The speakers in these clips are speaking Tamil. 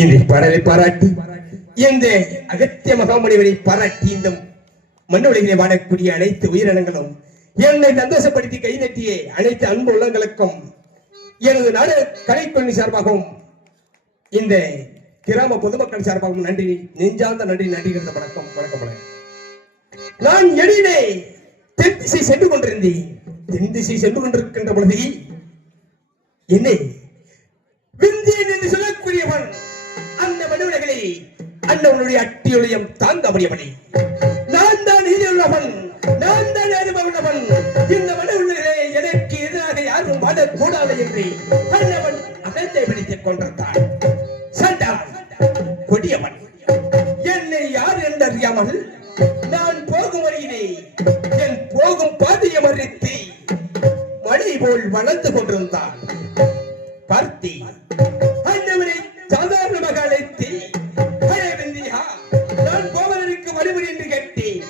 இந்த பாடலை பாராட்டி இந்த அகத்திய மகாமுனிவரை பாராட்டி இந்த மண்ணு உலகிலே வாழக்கூடிய அனைத்து உயிரினங்களும் என்னை சந்தோஷப்படுத்தி கை நட்டிய அனைத்து அன்பு உள்ளங்களுக்கும் எனது நாடு கலைக்குழு சார்பாகவும் இந்த கிராம பொதுமக்கள் சார்பாகவும் நன்றி, நெஞ்சார்ந்த நன்றி. வணக்கம். வணக்கம். நான் எளிலே தென் திசை சென்று கொண்டிருந்தேன். தென் திசை சென்று கொண்டிருக்கின்ற பொழுது என்னை விந்தியன் என்று சொல்லக்கூடியவன் அந்த மனிதர்களை அண்ணவனுடைய அட்டியொழியம் தாங்க முடியவில்லை. நான் தான் உள்ளவன், நான் தான் அனுபவன். இந்த மனிதர்களை எனக்கு எதிராக யாரும் வாழக்கூடாது என்று அண்ணவன் அகத்தை பிடித்துக் கொண்டிருந்தான். சண்டான் கொடியவன் என்னை யார் என்று அறியாமல் நான் போகும் வழியிலே என் போகும் பாதையை மறித்து மழை போல் வளர்ந்து கொண்டிருந்தான். பார்த்தி அண்ணவனை சாதாரணமாக அழைத்து நான் போவதற்கு வழிமுறை என்று கேட்டேன்.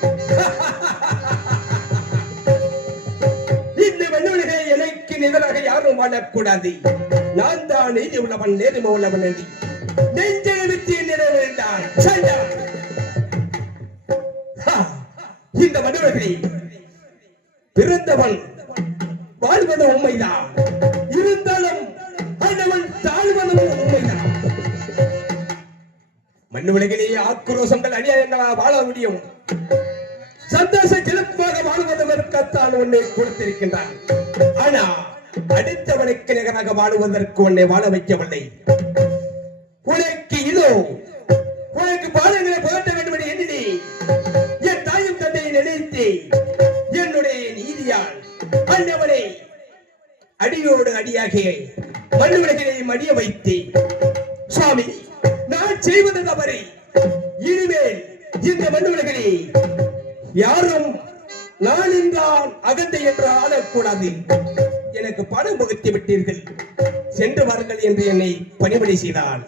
இந்த மன்னவர்களை எனக்கு எதிராக யாரும் வாழக்கூடாது, நான் தான் நீதி உள்ளவன், நேர்மை உள்ளவன் என்று நெஞ்செழுத்தி நிறைவேண்டான். இந்த மன்னவர்களை பிறந்தவன் வாழ்வது உண்மைதான், இருந்தாலும் தாழ்வதும் உண்மைதான். மண்ணு உலகிலேயே ஆக்ரோஷங்கள் அநியாயங்களாக வாழ முடியும், சந்தோஷ சிறப்பாக வாழ்வதற்குத்தான் உன்னை கொடுத்திருக்கின்றான். ஆனா அடுத்தவனுக்கு நிகராக வாழுவதற்கு உன்னை வாழ வைக்கவில்லை. உனக்கு இதோ உனக்கு பாடங்களை புகட்ட வேண்டும் என்று எண்ணினே என் தாயும் தந்தையை நினைத்து என்னுடைய நீதியால் அண்ணவனை அடியோடு அடியாக மண்ணு உலகினை மடிய வைத்து, சுவாமி நான் செய்வது தவறை, இனிமேல் இந்த மண்ணு உலகினை யாரும் நான் என்றால் அகந்தை என்று ஆளக்கூடாது, எனக்கு பணம் புகுத்தி விட்டீர்கள், சென்று வாருங்கள் என்று என்னை பணிபடை செய்தான்.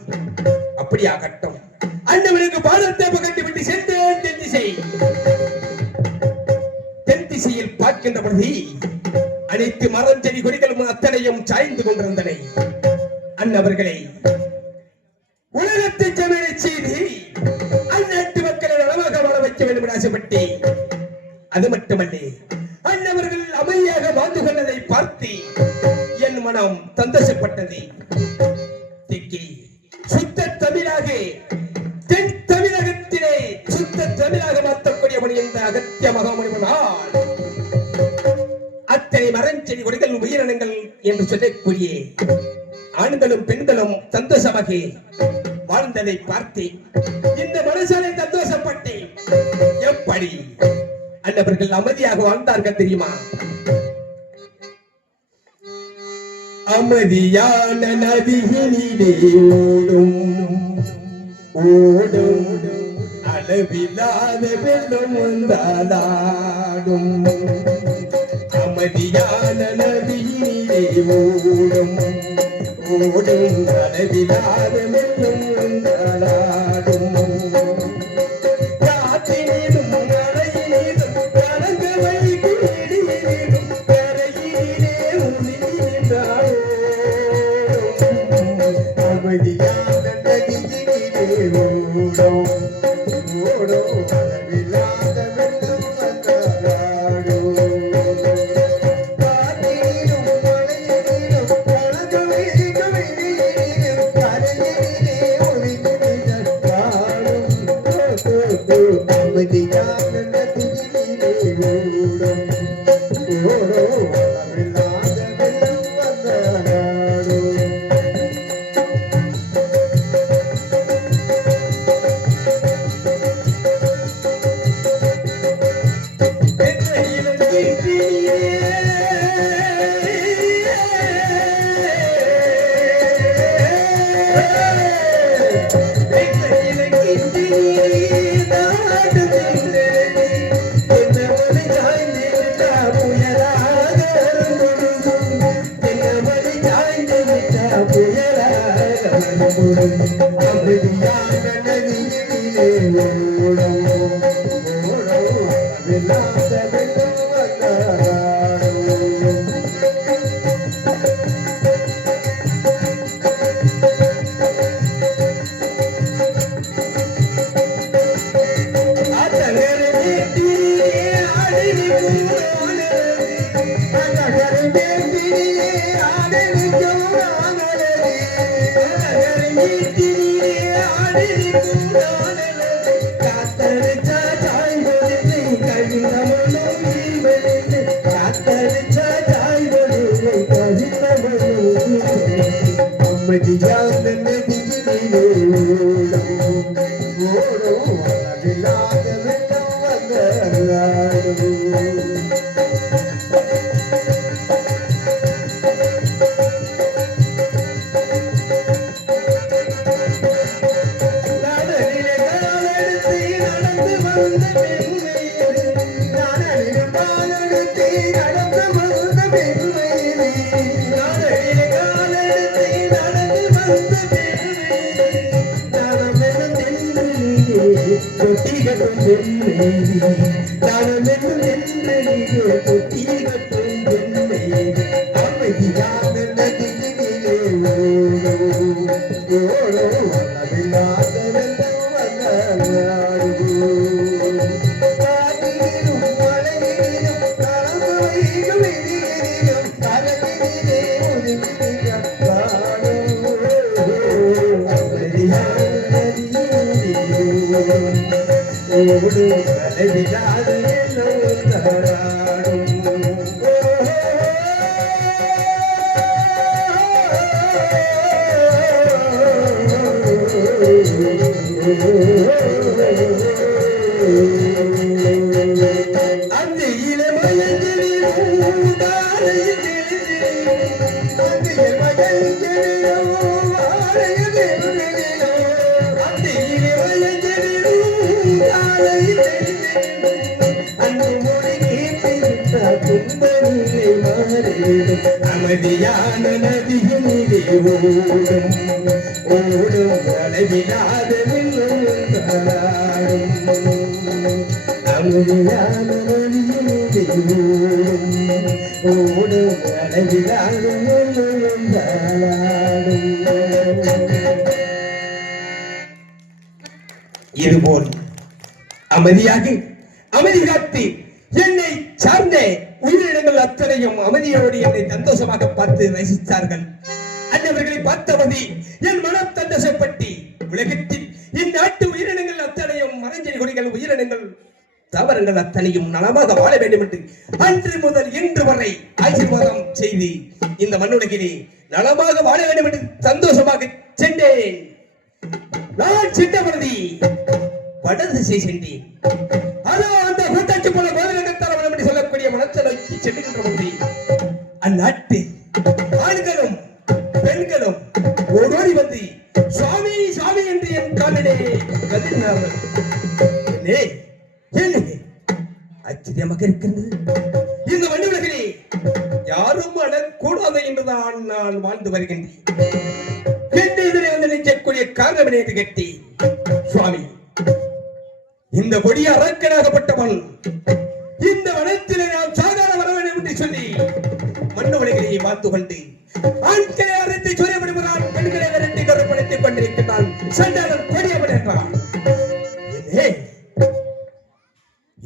அப்படியாகட்டும், அண்ணவனுக்கு பாடத்தை புகட்டி விட்டு சென்றேன் திசை. பார்க்கின்ற பொழுது அனைத்து மரம் செடி கொடிகளும் அத்தனையும் சாய்ந்து கொண்டிருந்தன. அன்னவர்களை உலகத்தை சமையலை செய்து அந்நாட்டு மக்களை நலமாக வாழ வைக்க வேண்டும் என்று ஆசைப்பட்டேன். அது மட்டுமல்ல, அன்னவர்கள் அமைதியாக வாழ்ந்து கொண்டதை பார்த்து என் மனம் சந்தோஷப்பட்டது. சுத்த தமிழாக தென் தமிழகத்திலே சுத்த தமிழாக மாற்றக்கூடியவன் என்ற அகத்திய மகாமுனிவனால் அத்தனை மரஞ்செடி கொடிகள் உயிரினங்கள் என்று சொல்லக்கூடிய ஆண்களும் பெண்களும் சந்தோஷமாக வாழ்ந்ததை பார்த்து இந்த மனுஷனை சந்தோஷப்பட்டேன். எப்படி அன்னவர்கள் அமைதியாக வாழ்ந்தார்கள் தெரியுமா? அமைதியான நதியினிலே ஓடும் ஓடும் அளவில்லாத வெள்ளம் வந்தாடும். அமைதியான நதியினிலே ஓடும் ஓடும் அளவில்லாத வெள்ளம் வந்தாடும். காற்றினிலும் மழையினிலும் கலங்கவை குளிரினிலும் கரையிலே உதிர்ந்தாள். அமைதியான நதியினிலே ஓடும் ஓடும் அளவில்லாத வெள்ளம் வந்தாடும். காற்றினிலும் மழையினிலும் கலங்கவை குளிரினிலும் கரையிலே உதிர்ந்தாள். அமைதியான நதியினிலே ஓடும் ஓடும் அளவில்லாத வெள்ளம் வந்தாடும். அமைதியான நதியினிலே ஓடும் ஓடும் அளவில்லாத வெள்ளம் வந்தாடும். அத்தகரை நீட்டிலே ஆடினி பூரானது அத்தகரை நீட்டிலே ஆடினி பூரானது அத்தகரை நீட்டிலே ஆடினி பூரானது காத்தடிச்சா சாய்வதில்லை கழிந்தவனும் ஈவதில்லை காத்தடிச்சா சாய்வதில்லை கழிந்தவனும் அமைதியான நதியினிலே ஓடும் ஓடும் அளவில்லாத வெள்ளம் வந்தாடும். நாடனிலே காலெடுத்து நடந்து வந்த பெண்மையிலே நாடனிலே காலெடுத்து நடந்து வந்த பெண்மையிலே நாடனிலே காலெடுத்து நடந்து வந்த பெண்மையிலே நாடமெனும் தென்றலிலே கொட்டிகட்டும் பெண்மையிலே நாடமெனும் தென்றலிலே கொட்டிகட்டும் பெண்மையிலே அமைதியான நதியினிலே ஓடும் ஓடும் அளவில்லாத வெள்ளம் வந்தாடும். காற்றினிலும் மழையினிலும் கலங்கவைகள் வெளியினிலும் கரையினிலே உதிர்ந்தாடும். அமைதியான நதியினிலே ஓடும் ஓடும் அளவில்லாத வெள்ளம் வந்தாடும். அந்த இளமயங்களிலும் தாரையில் அந்த இளமயங்களிலும் வாழையில் அந்த இளமயங்களிலும் தாரையில் அந்த மொழி கேட்டிருந்தால் துன்பநிலை மாறிடும். அமைதியான நதியினிலே ஓடும் ஓடும் அளவில்லாத வெள்ளம் வந்தாடும். இதுபோல் அமைதியாக அமைதி காத்து என்னை சார்ந்த உயிரினங்கள் அத்தனையும் அமைதியோடு என்னை சந்தோஷமாக பார்த்து ரசித்தார்கள். அன்னவர்களை பார்த்தபடி என் மனம் சந்தோஷப்பட்டு உலகத்தில் இந்நாட்டு உயிரினங்கள் அத்தனையும் மரஞ்செடி கொடிகள் உயிரினங்கள் தாவரங்கள் அத்தனையும் நலமாக வாழ வேண்டும் என்று அன்று முதல் இன்று வரை ஆசீர்வாதம் செய்து இந்த மண்ணுலகிலே நலமாக வாழ வேண்டும் என்று சந்தோஷமாக சென்றேன். நான் சென்ற பொழுது வடதிசை சென்றேன். அதோ அந்த கூட்டாட்சி போல கோவிலகத்தாளம் என்று சொல்லக்கூடிய மனத்தை நோக்கி செல்லுகின்ற பொழுது அந்நாட்டு ஆண்களும் பெண்களும் ஓடோடி வந்து சுவாமி சுவாமி என்று என் காலிலே கதிர்னார்கள். ஆச்சரியமாக இருக்கிறது. இந்த மண்ணுலகிலே யாரும் அடக்கூடாது என்றுதான் நான் வாழ்ந்து வருகின்றேன். இதனை வந்து நிற்கக்கூடிய காரணம் என்று கேட்டேன். சுவாமி, இந்த கொடிய அரக்கனாகப்பட்டவன் இந்த வனத்திலே நாம் சாதாரண வர வேண்டும் என்று சொல்லி மண்ணு உலகிலேயே வாழ்ந்து கொண்டு ஆண்களை அரைத்தை சூரியப்படுகிறான், பெண்களை விரட்டி கருப்படுத்திக் கொண்டிருக்கிறான். சண்டாளன் கொடியவன் என்றான்.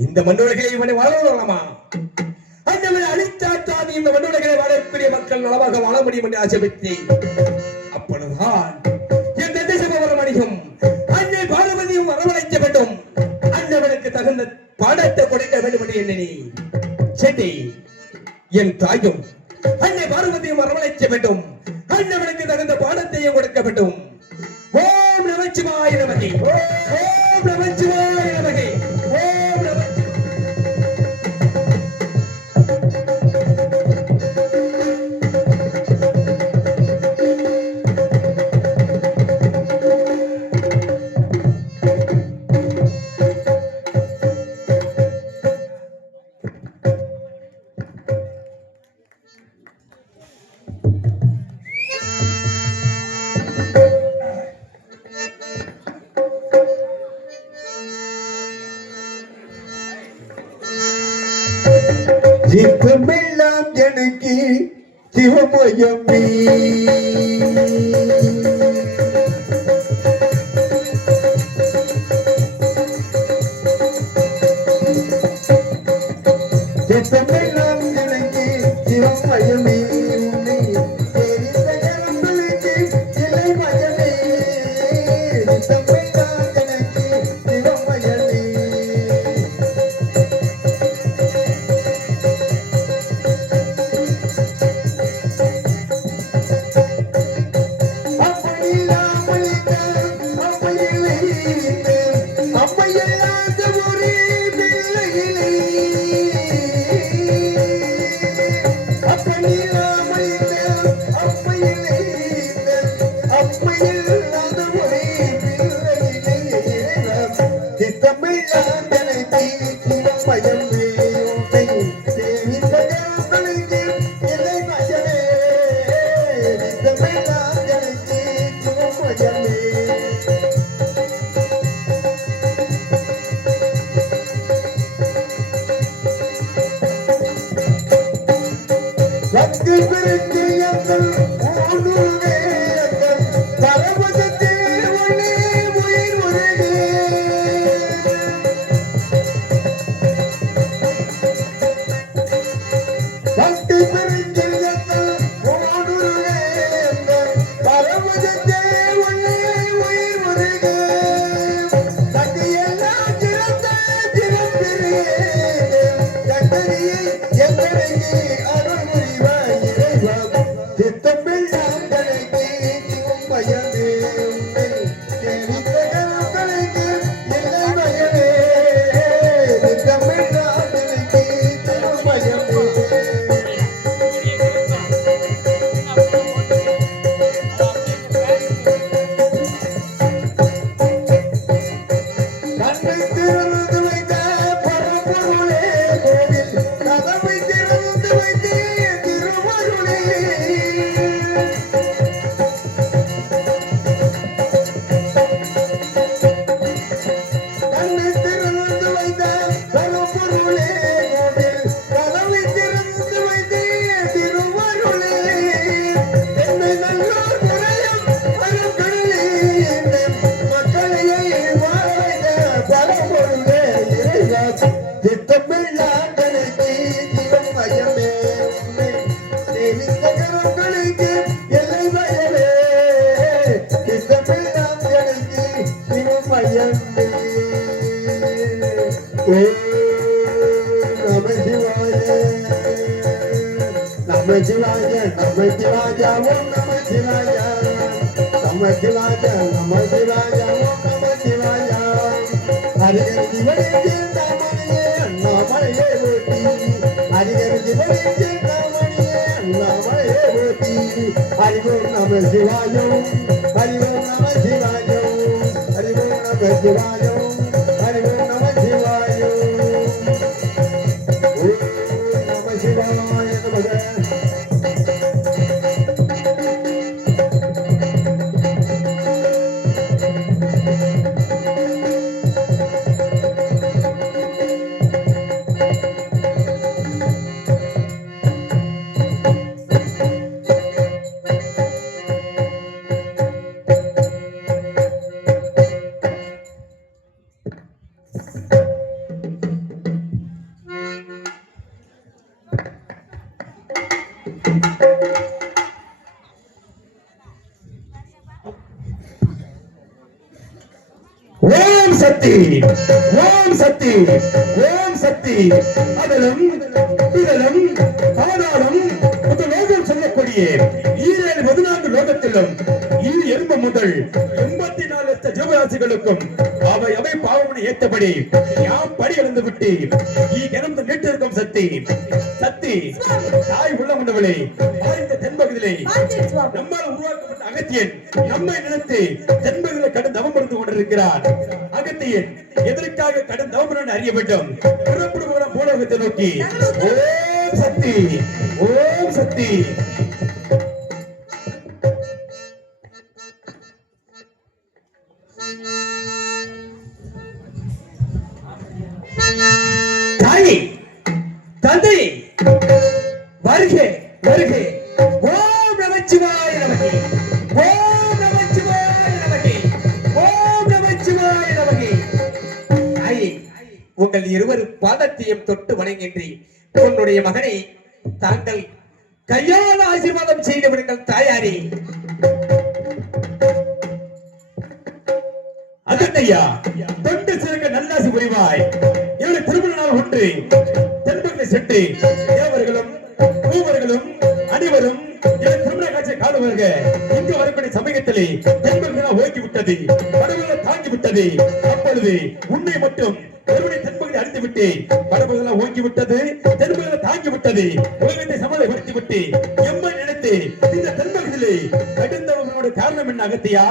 இந்த மண்ணுலகிலே இவனை வாழலாமா? அந்தவனை அழித்தாத்தான் இந்த மண்ணுலகிலே வாழக்கூடிய மக்கள் நலமாக வாழ முடியும் என்று ஆசைப்பட்டேன். அப்பொழுதுதான் என் தேசபவரம் அணிகும் அன்னை பார்வதியும் வரவழைக்க வேண்டும், அன்னவனுக்கு தகுந்த பாடத்தை கொடுக்க வேண்டும் என்று எண்ணினேன். சென்றி என் தாயும் அன்னை பார்வதியும் வரவழைக்க வேண்டும், அன்னவனுக்கு தகுந்த பாடத்தையும் கொடுக்க வேண்டும். ஓம் நமச்சிவாய நமகே, ஓம் நமச்சிவாய நமகே, ஓம் நம ஜீவமெல்லாம் எனக்கு சிவமயமே. ஜீவமெல்லாம் எனக்கு சிவமயமே. சித்தமெல்லாம் எனக்கு சிவம் மயமே தேவித்த கரங்களுக்கு எல்லை மயமே சித்தமெல்லாம் எனக்கு சிவம் மயமே ஓ நம சிவாய நம சிவாய நம சிவாய ஓம் நம சிவாய நம சிவாய நம சிவாய ஓம் நம சிவாய ஹரிஹர சிவனுக்கு தாமரையே அண்ணாமலையே ஓட்டி ஹரிஹர சிவனுக்கு தாமரையே அண்ணாமலையே ஓட்டி ஹரி ஓம் நம சிவாய ஹரி ஓம் நம சிவாய ஹரி ஓம் நம சிவாய ஹரி ஓம் நம சிவாய ஓம் நம சிவாய நமக ஓம் சக்தி ஓம் சக்தி ஓம் சக்தி அதலும் இதலும் பாதாளம் முதலோகம் சொல்லக்கூடிய ஈரேழு 14 லோகத்திலும் ஈரு எறும்பு முதல் 84 லட்ச ஜீவராசிகளுக்கும் அவை அவை பாவமனை ஏற்றபடி யாம் படி எழுந்து விட்டு இருந்து நிட்டிருக்கும் சக்தி சக்தி தாய் உள்ள முன்னவளே ஆய்ந்த தென்பகுதியிலே நம்மால் உருவாக்கப்பட்ட அகத்தியன் நம்மை நினைத்து தென்பகுதியிலே கடும் தவம் இருந்து கொண்டிருக்கிறார். அகத்தியன் எதற்காக கடும் தவம் அறிய வேண்டும். புறப்படுகிற பூலோகத்தை நோக்கி ஓம் சக்தி ஓம் சக்தி. தாயே தந்தை வருக வருக. ஓம் நமச்சிவாய நமக ஓம் நமச்சிவாய நமக ஓம் நமச்சிவாய நமக. தாயே உங்கள் இருவர் பாதத்தையும் தொட்டு வணங்குகின்றேன். உன்னுடைய மகனை தாங்கள் கையால் ஆசீர்வாதம் செய்து விடுங்கள் தாயாரே. அகத்தையா தொண்டு சிறக்க நல்லாசி புரிவாய். இவருடைய திருமண நாள் ஒன்று தென்பகுதி சென்று தேவர்களும் பூவர்களும் அனைவரும் இவர் திருமண காட்சியை காணுவார்கள். இங்கு வரக்கூடிய சமயத்திலே தென்பகுதி ஓங்கி விட்டது, படகுகளை தாங்கி விட்டது. அப்பொழுது உன்னை மட்டும் தென்பகுதி அடித்து விட்டு படகுகளை ஓங்கி விட்டது, தென்பகுதி தாங்கி விட்டது. உலகத்தை சமநிலைப்படுத்தி விட்டு எம்மை நினைத்து இந்த தென்பகுதியிலே கடுந்தவர்களோட காரணம் என்ன அகத்தியா?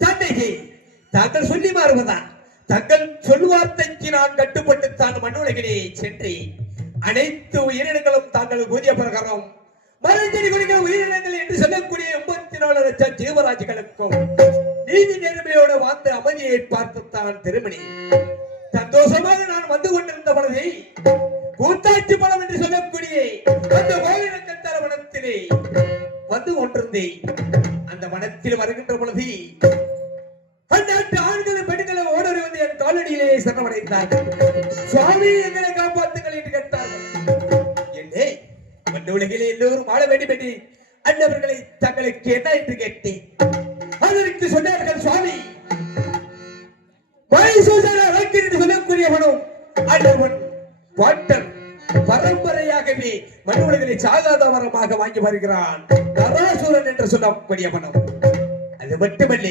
தந்தையே தாங்கள் சொல்லி மாறுவதா? தங்கள் சொல்வார்த்தைக்கு நான் கட்டுப்பட்டு தான் மண்ணுலகிலே சென்று அனைத்து உயிரினங்களும் தாங்கள் கூறிய பிரகாரம் மரஞ்செடி குடிக்கிற உயிரினங்கள் என்று சொல்லக்கூடிய 84 லட்சம் ஜீவராஜிகளுக்கும் நீதி நேர்மையோடு வாழ்ந்த அமைதியை பார்த்துத்தான் திருமணி சந்தோஷமாக நான் வந்து கொண்டிருந்த பொழுது கூத்தாட்சி பலம் என்று சொல்லக்கூடிய அந்த கோவிலக்கத்தல வனத்திலே வந்து கொண்டிருந்தேன். அந்த வனத்தில் வருகின்ற பொழுது அந்நாட்டு ஆண்களும் பெண்களும் ஓடறி வந்து என் காலடியிலே சரணமடைந்தார்கள். சுவாமி எங்களை காப்பாற்றுங்கள் என்று கேட்டார்கள். என்னே மண்ணுலகிலே எல்லோரும் வாழ வேண்டும் என்று அன்னவர்களை தங்களுக்கு என்ன என்று கேட்டேன். அதற்கு சொன்னார்கள், சுவாமி என்று சொல்லக்கூடியவனும் அன்னவன் பாட்டன் பரம்பரையாகவே மண்ணுலகிலே சாகாதவரமாக வாங்கி வருகிறான். நராசுரன் என்று சொல்லக்கூடியவனும். அது மட்டுமல்ல,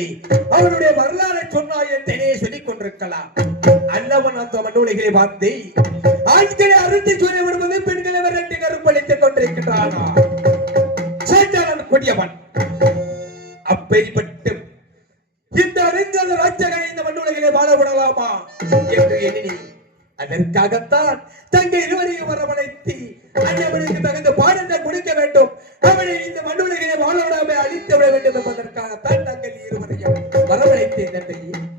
அவனுடைய வரலாறை சொன்னாய் என்றே சொல்லிக் கொண்டிருக்கலாம். அன்னவன் அந்த மண்ணுலகிலே பார்த்து ஆண்களை அறுத்து சொல்ல விடுவது பெண்களை விரட்டி கருப்பளித்துக் கொண்டிருக்கிறானா சேட்டாளன் கொடியவன். அப்பேற்பட்டு இந்த அறிஞர் ராஜ்யங்களை இந்த மண்ணுலகிலே வாழ விடலாமா என்று எண்ணி அதற்காகத்தான் தங்கை இருவரையும் வரவழைத்து அன்னவனுக்கு தகுந்த பாடத்தை கொடுக்க வேண்டும், அவனை இந்த மண்ணுலகிலே வாழ விடாமல் அழித்து விட வேண்டும் என்பதற்காகத்தான் தங்கள் இருவரையும் வரவழைத்தேன்.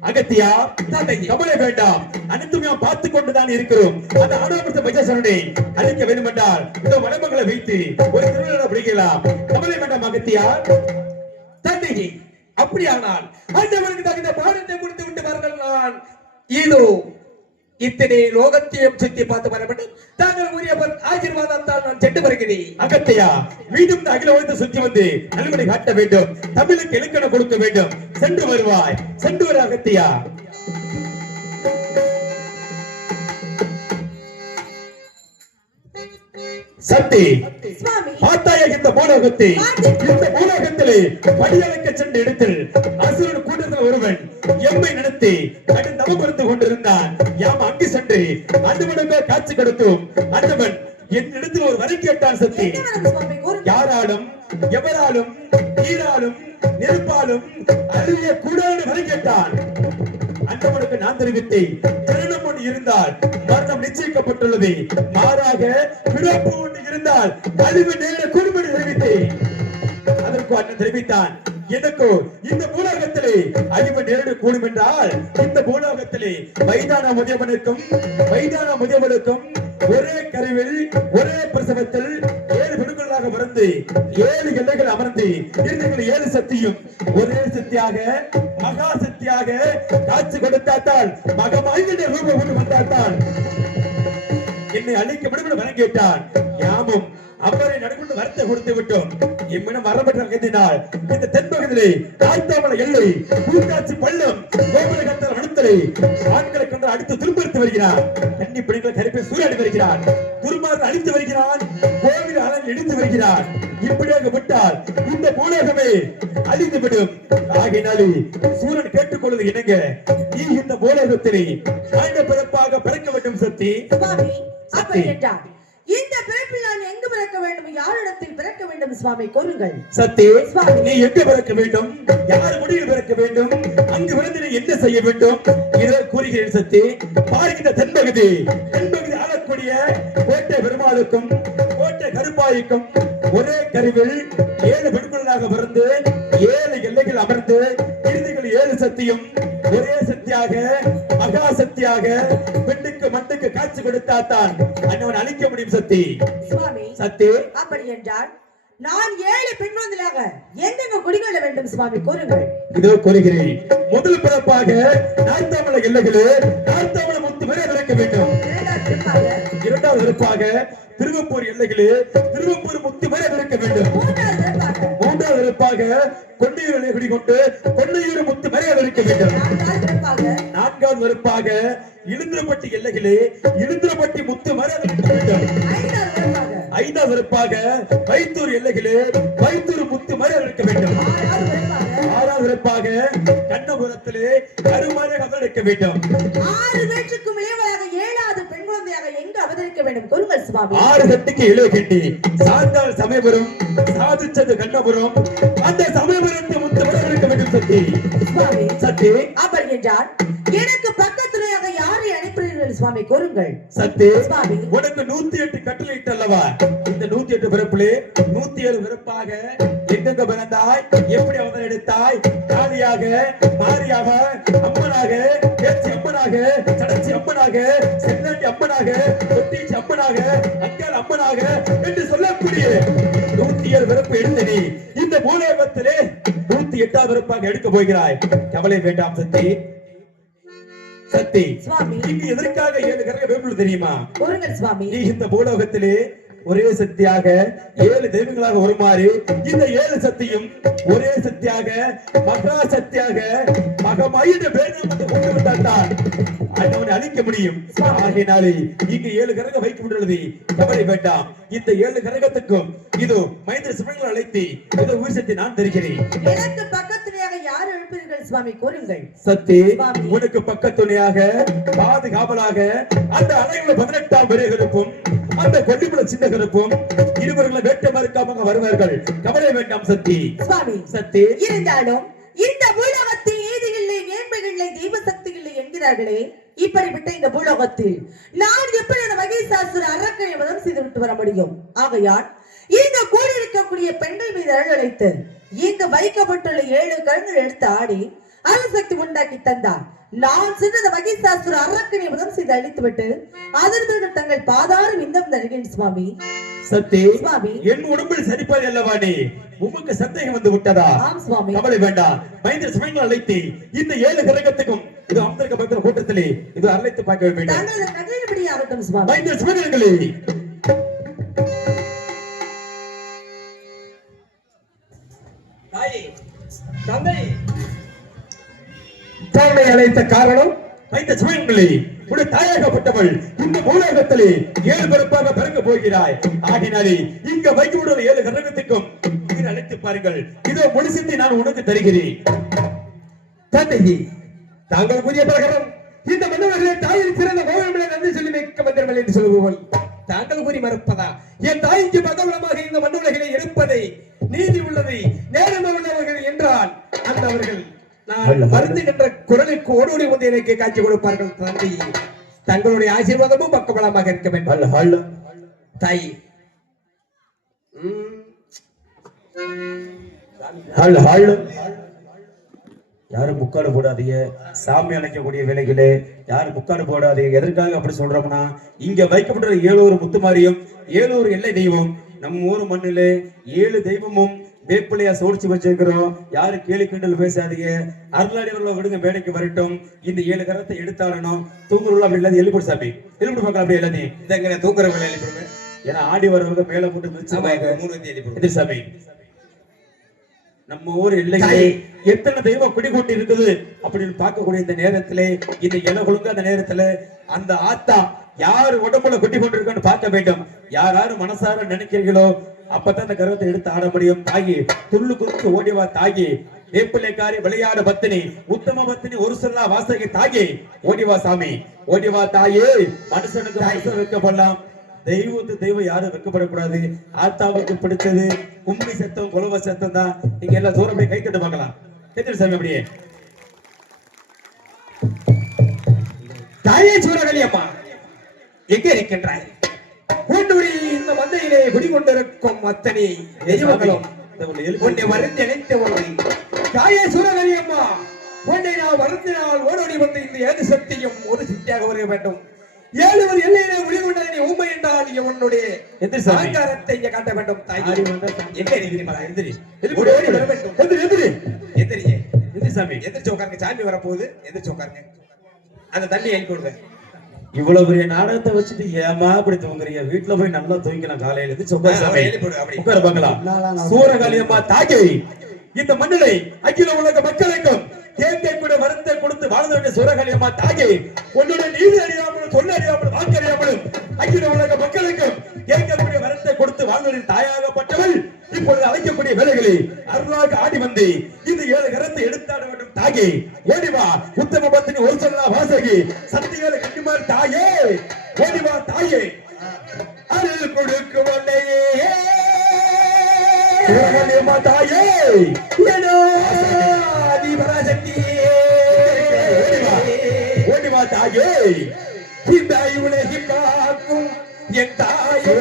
அகத்தியா தந்தை கவலை வேண்டாம், அனைத்துமே பார்த்துக் கொண்டுதான் இருக்கிறோம். அந்த ஆணவத்தை பஜசரனை அழிக்க வேண்டும் என்றால் இந்த வடமங்களை வைத்து ஒரு திருவிழா பிடிக்கலாம். கவலை வேண்டாம் அகத்தியா தந்தை. அப்படியானால் அன்னவனுக்கு தகுந்த பாடத்தை கொடுத்து விட்டு வார்கள். நான் இதோ இத்தனை லோகத்தையும் சுத்தி பார்த்து வரப்பட்டு தாங்கள் கூறிய ஆசீர்வாதத்தால் நான் சென்று வருகிறேன். அகத்தையா மீண்டும் இந்த அகில உலகத்தை சுற்றி வந்து நல்வழி காட்ட வேண்டும், தமிழுக்கு இலக்கணம் கொடுக்க வேண்டும். சென்று வருவாய், சென்று வர அகத்தையா. சக்தி சுவாமி பார்த்தாயா இந்த பூலோகத்தை? இந்த பூலோகத்திலே படியளக்க சென்ற இடத்தில் அசுரன் கூட்டத்தில் ஒருவன் எம்மை நடத்தி கடும் தவம் இருந்து கொண்டிருந்தான். யாம் அங்கு சென்று அந்தவனுக்கு காட்சி கொடுத்தோம். அந்தவன் என் இடத்தில் ஒரு வரை கேட்டான். சக்தி என்ன வரம் சுவாமி கூறுங்கள். யாராலும் எவராலும் நீராலும் நெருப்பாலும் அறிய கூடாது வரை கேட்டான். அந்தவனுக்கு நான் தெரிவித்தேன், திருமணம் ஒன்று இருந்தால் மரணம் நிச்சயிக்கப்பட்டுள்ளது, மாறாக பிறப்பு ஒன்று இருந்தால் அழிவு நேர குடும்பம் தெரிவித்தேன். அதற்கு அண்ணன் தெரிவித்தான், எனக்கு இந்த பூலோகத்திலே அழிவு நேரிட கூடும் என்றால் இந்த பூலோகத்திலே மைதான முதியவனுக்கும் ஒரே கருவில் ஒரே பிரசவத்தில் 7 பெண்களாக பிறந்து 7 எல்லைகள் அமர்ந்து இருந்தவர்கள் 7 சக்தியும் ஒரே சக்தியாக மகா சக்தியாக காட்சி கொடுத்தால் மகமாயின ரூபம் கொண்டு வந்தால் என்னை அழிக்க விடுபட வர கேட்டான். யாமும் அவரை நடுக்கொண்டு வரத்தை கொடுத்து விட்டோம். எம்மிடம் வரப்பட்ட கருதினால் இந்த தென்பகுதியிலே தாழ்த்தாமலை எல்லை கூட்டாட்சி பள்ளம் கோபுரகத்தால் அனுத்தலை ஆண்களை கொண்டு அடித்து துன்புறுத்தி வருகிறார். கன்னி பிடிகளை கருப்பை சூறாடி வருகிறார். துர்மார்கள் அழித்து வருகிறான். கோவில் அலங்கி இடித்து வருகிறார். இப்படியாக விட்டால் இந்த பூலோகமே அழிந்துவிடும். ஆகினாலே சூரன் கேட்டுக்கொள்வது இணங்க நீ இந்த பூலோகத்திலே ஆண்ட பிறப்பாக பிறக்க வேண்டும். சக்தி சுவாமி அப்படி என்றால் இந்த பிறப்பில் நான் எங்கு பிறக்க வேண்டும், யாரிடத்தில் பிறக்க வேண்டும் சுவாமி கூறுங்கள். சக்தி நீ எங்க பிறக்க வேண்டும், யார் முடிவில் பிறக்க வேண்டும், அங்கு பிறந்து நீ என்ன செய்ய வேண்டும் இதை கூறுகிறேன். சக்தி பார்க்கின்ற தென்பகுதி ஆளக்கூடிய கோட்டை பெருமாளுக்கும் கோட்டை கருப்பாய்க்கும் ஒரே கருவில் 7 பெண்களாக பிறந்து 7 எல்லைகள் அமர்ந்து இறுதிகள் 7 சக்தியும் ஒரே சக்தியாக மகா சக்தியாக பெண்ணுக்கு மண்ணுக்கு காட்சி கொடுத்தாத்தான் அண்ணவன் அழிக்க முடியும். சக்தி சுவாமி சக்தி அப்படி என்றால் நான் 7 பெண் குழந்தைகளாக எங்கெங்க குடிகொள்ள வேண்டும் சுவாமி கூறுங்கள். இதோ கூறுகிறேன். முதல் பிறப்பாக நார்த்தாமலை எல்லைகளே நார்த்தாமலை முத்து வரை பிறக்க வேண்டும். இரண்டாவது பிறப்பாக திருவப்பூர் எல்லைகளே திருவப்பூர் முத்து வரை பிறக்க வேண்டும். மூன்றாவது பிறப்பாக கொண்டையூர் எல்லை கொண்டு கொண்டையூர் முத்து வரை பிறக்க வேண்டும். நான்காவது பிறப்பாக இழுந்திரப்பட்டி எல்லைகளே இழுந்திரப்பட்டி முத்து வரை பிறக்க வேண்டும். ஐந்தாவது பிறப்பாக வைத்தூர் எல்லைகளே வைத்தூர் முத்து வரை பிறக்க வேண்டும். ஆறாவது பிறப்பாக கண்ணபுரத்திலே கருமாறை அவதரிக்க வேண்டும். 6 வேற்றுக்கும் இளையவளாக 7வது பெண் குழந்தையாக எங்கு அவதரிக்க வேண்டும் கூறுங்கள் சுவாமி. 6 கட்டுக்கு 7 கட்டி சாந்தால் சமயபுரம் சாதிச்சது கண்ணபுரம் அந்த சமயபுரத்தை முத்து வரை பிறக்க வேண்டும். சக்தி சுவாமி சக்தி அப்படி என்றால் எனக்கு பக்கத்துணையாக யாரை அனுப்புகிறீர்கள் சுவாமி கூறுங்கள். சக்தி சுவாமி உனக்கு 108 கட்டளை இட்டல்லவா, இந்த 108 பிறப்பிலே 107 பிறப்பாக எங்கெங்க பிறந்தாய், எப்படி அவதம் எடுத்தாய், காளியாக மாரியாக அம்மனாக பேச்சி அம்மனாக சடச்சி அம்மனாக சென்னாண்டி அம்மனாக ஒட்டீச்சி அம்மனாக அக்கால் அம்மனாக என்று சொல்லக்கூடிய 107 பிறப்பு எடுத்து நீ இந்த பூலோகத்திலே 108வது பிறப்பாக எடுக்க போகிறாய். கவலை வேண்டாம். சக்தி சக்தி சுவாமி இங்கு எதற்காக 7 கரக வேம்புல தெரியுமா? கூறுங்கள் சுவாமி. நீ இந்த பூலோகத்திலே ஒரே சக்தியாக 7 தெய்வங்களாக உருமாறி இந்த 7 சக்தியும் ஒரே சக்தியாக மகா சக்தியாக மகமாயின பேரநாமத்தை கொண்டு வந்தால் அவனை அழிக்க முடியும். ஆகையினாலே இங்கு 7 கரகம் வைக்கப்பட்டுள்ளது. கவலை வேண்டாம். இந்த 7 கரகத்துக்கும் இது மைந்திர சிவங்களை அழைத்து இது உயிர் சக்தி நான் தருகிறேன். எனக்கு பக்கத்துணையாக யார் எழுப்பீர்கள் சுவாமி கூறுங்கள். சக்தி உனக்கு பக்கத்துணையாக பாதுகாவலாக அந்த அலைகளை 18ஆம் விரைகளுக்கும் அந்த கொல்லிப்புல சின்ன கருப்பும் இருவர்களும் வேட்டமா இருக்காம வருவார்கள். கவலை வேண்டாம். சக்தி சுவாமி சக்தி இருந்தாலும் இந்த பூலோகத்தில் நீதி இல்லை, நேர்மை இல்லை, தெய்வ சக்தி இல்லை என்கிறார்களே, இப்படிப்பட்ட இந்த பூலோகத்தில் நான் எப்படி அந்த மகேசாசுர அரக்கனை வதம் செய்து விட்டு வர முடியும்? ஆகையால் இங்க கூடியிருக்கக்கூடிய பெண்கள் மீது அழழைத்து இங்கு வைக்கப்பட்டுள்ள 7 கண்கள் எடுத்து ஆடி அணுசக்தி உண்டாக்கி தந்தார். நான் சென்று அந்த மகிஷாசுர அரக்கனை வதம் செய்து அழித்துவிட்டு அதன் பிறகு தங்கள் பாதார விந்தம் தருகிறேன் சுவாமி. சக்தி, சுவாமி, என் உடம்பில் சரிப்பாது அல்லவா நீ? உமக்கு சந்தேகம் வந்து விட்டதா? ஆம் சுவாமி. கவலை வேண்டாம். மைந்தர் சமயங்கள் அழைத்து இந்த 7 கிரகத்துக்கும் இது அமர்ந்திருக்க பக்தர் கூட்டத்திலே இது அழைத்து பார்க்க வேண்டும். தாங்கள் நகையின்படி ஆகட்டும் சுவாமி. மைந்தர் சமயங்களே, தாயே, தந்தை, தன்னை அழைத்த காரணம்? மைந்தர் சமயங்களே, உடைய தாயாகப்பட்டவள் இந்த பூலோகத்திலே 7 பிறப்பாக பிறக்க போகிறாய். ஆகினாலே இங்க வைக்கப்படுற 7 கிரகத்துக்கும் நீர் அழைத்து பாருங்கள். இதோ முழுசத்தை நான் உனக்கு தருகிறேன். தந்தையே, தாங்கள் கூறிய பிரகாரம் இந்த மன்னவர்களே தாயின் சிறந்த கோவிலை நன்றி சொல்லி வைக்க வந்தவர்கள் என்று சொல்லுவோம். தாங்கள் கூறி மறுப்பதா? என் தாய்க்கு பகவலமாக இந்த மண்ணுலகிலே இருப்பதை நீதி உள்ளதை நேர்மை உள்ளவர்கள் என்றால் அந்த அவர்கள் நான் வருந்துகின்ற குரலுக்கு ஓடோடி வந்து எனக்கு காட்சி கொடுப்பார்கள். தந்தை, தங்களுடைய ஆசீர்வாதமும் பக்கபலமாக இருக்க வேண்டும். தாய், யாரும் முக்காடு போடாதீங்க. சாமி அணைக்கக்கூடிய வேலைகளே யாரும் முக்காடு போடாதீங்க. எதற்காக அப்படி சொல்றோம்னா, இங்க வைக்கப்பட்ட 7 முத்துமாரியும் 7 எல்லை தெய்வம் நம்ம ஊர் மண்ணிலே 7 தெய்வமும் வேப்பிலையா சோடிச்சு வச்சிருக்கிறோம். யாரு கேலி கிண்டல் பேசாதீங்க. அருளாடிவர்களை விடுங்க, மேடைக்கு வரட்டும். இந்த 7 கரத்தை எடுத்தாடணும். தூங்குறவங்கள அப்படி இல்லாத எழுப்பிடு சாமி, எழுப்பிடு பார்க்கலாம். அப்படி எல்லாத்தையும் இதங்க தூக்குறவங்களை எழுப்பிடுங்க. ஏன்னா ஆடி வரவங்க மேல போட்டு மிதிச்சு 3 எழுப்பிடுங்க சாமி. நம்ம ஊர் எல்லைகளே எத்தனை தெய்வம் குடிகொண்டு இருக்குது அப்படின்னு பார்க்கக்கூடிய இந்த நேரத்திலே, இந்த இலகுலுங்க அந்த நேரத்துல அந்த ஆத்தா யாரு உடம்புல கொட்டி கொண்டிருக்கான்னு பார்க்க வேண்டும். யாரு மனசார நினைக்கிறீங்களோ அப்பதான் அந்த கர்வத்தை எடுத்து ஆட முடியும். தாயி, துள்ளு குதிச்சு ஓடிவா தாயி, வேப்பிலைக்காரி விளையாட பத்தினி, உத்தம பத்தினி, ஒரு சொல்லா வாசகி தாயி, ஓடிவா சாமி, ஓடிவா தாயே. மனுஷனுக்கு மனுஷன் வைக்கப்படலாம், தெய்வத்து தெய்வம் யாரும் வைக்கப்படக்கூடாது. ஆத்தாவுக்கு பிடிச்சது கும்பி சத்தம் குலவ சத்தம் தான். நீங்க எல்லாம் தூரம் போய் கைத்தட்டு பார்க்கலாம். கைத்தட்டு சாமி. அப்படியே தாயே சூரகலி அம்மா, எங்கே இருக்கின்றாய்? இந்த மந்தையிலே குடிகொண்டிருக்கும் அத்தனை தெய்வங்களும் உன்னை வருந்தி அழைத்த ஒன்றை. தாயே சூரகலி அம்மா, உன்னை நான் வருந்தினால் ஓடோடி வந்து இந்த 7 சக்தியும் ஒரு சக்தியாக வர வேண்டும். 7 எல்லையிலே குடிகொண்டதை நீ ஊமை என்றால் நீ உன்னுடைய அலங்காரத்தை இங்கே காட்ட வேண்டும். தாயே, எங்கே இருக்கிறீங்களா? எதிரி ஓடி வர வேண்டும். எதிரியே சாமி, எதிர்த்து உட்காருங்க. சாமி வரப்போகுது, எதிர்த்து உட்காருங்க. அந்த தண்ணி எழுதி கொடுங்க. இவ்வளவு பெரிய நாடகத்தை வச்சுட்டு ஏமா அப்படி தூங்குறீங்க? வீட்டுல போய் நல்லா தூங்கிக்கலாம். காலையில எழுதி உட்கார பார்க்கலாம். சூரகாளி அம்மா தாக்கி இந்த மண்ணிலை அகில உலக மக்களுக்கும் கேட்கை கூட வரத்தை கொடுத்து வாழ்ந்த வேண்டிய சூரகாளி அம்மா தாக்கி, உன்னுடைய நீதி அறியாமலும் சொல்ல அறியாமலும் வாக்கு அறியாமலும் அகில உலக மக்களுக்கும் கேட்கக்கூடிய வரத்தை கொடுத்து வாழ்ந்த தாயாகப்பட்டவள் இப்பொழுது அழைக்கக்கூடிய வேலைகளை அருளாக ஆடி வந்து இந்த 7 கரத்தை எடுத்தாட வேண்டும். தாகி, ஓடிவா உத்தம பத்தினி, ஒரு சொல்லா வாசகி, சக்திகளை கண்டிமார் தாயே, ஓடிவா தாயே. அருள் கொடுக்கும் உன்னையே சூரகாளியம்மா தாயே, ஏனோ ஆதிபராசக்தியே, ஓடிவா தாயே. இந்த உலகில் காக்கும் என் தாயே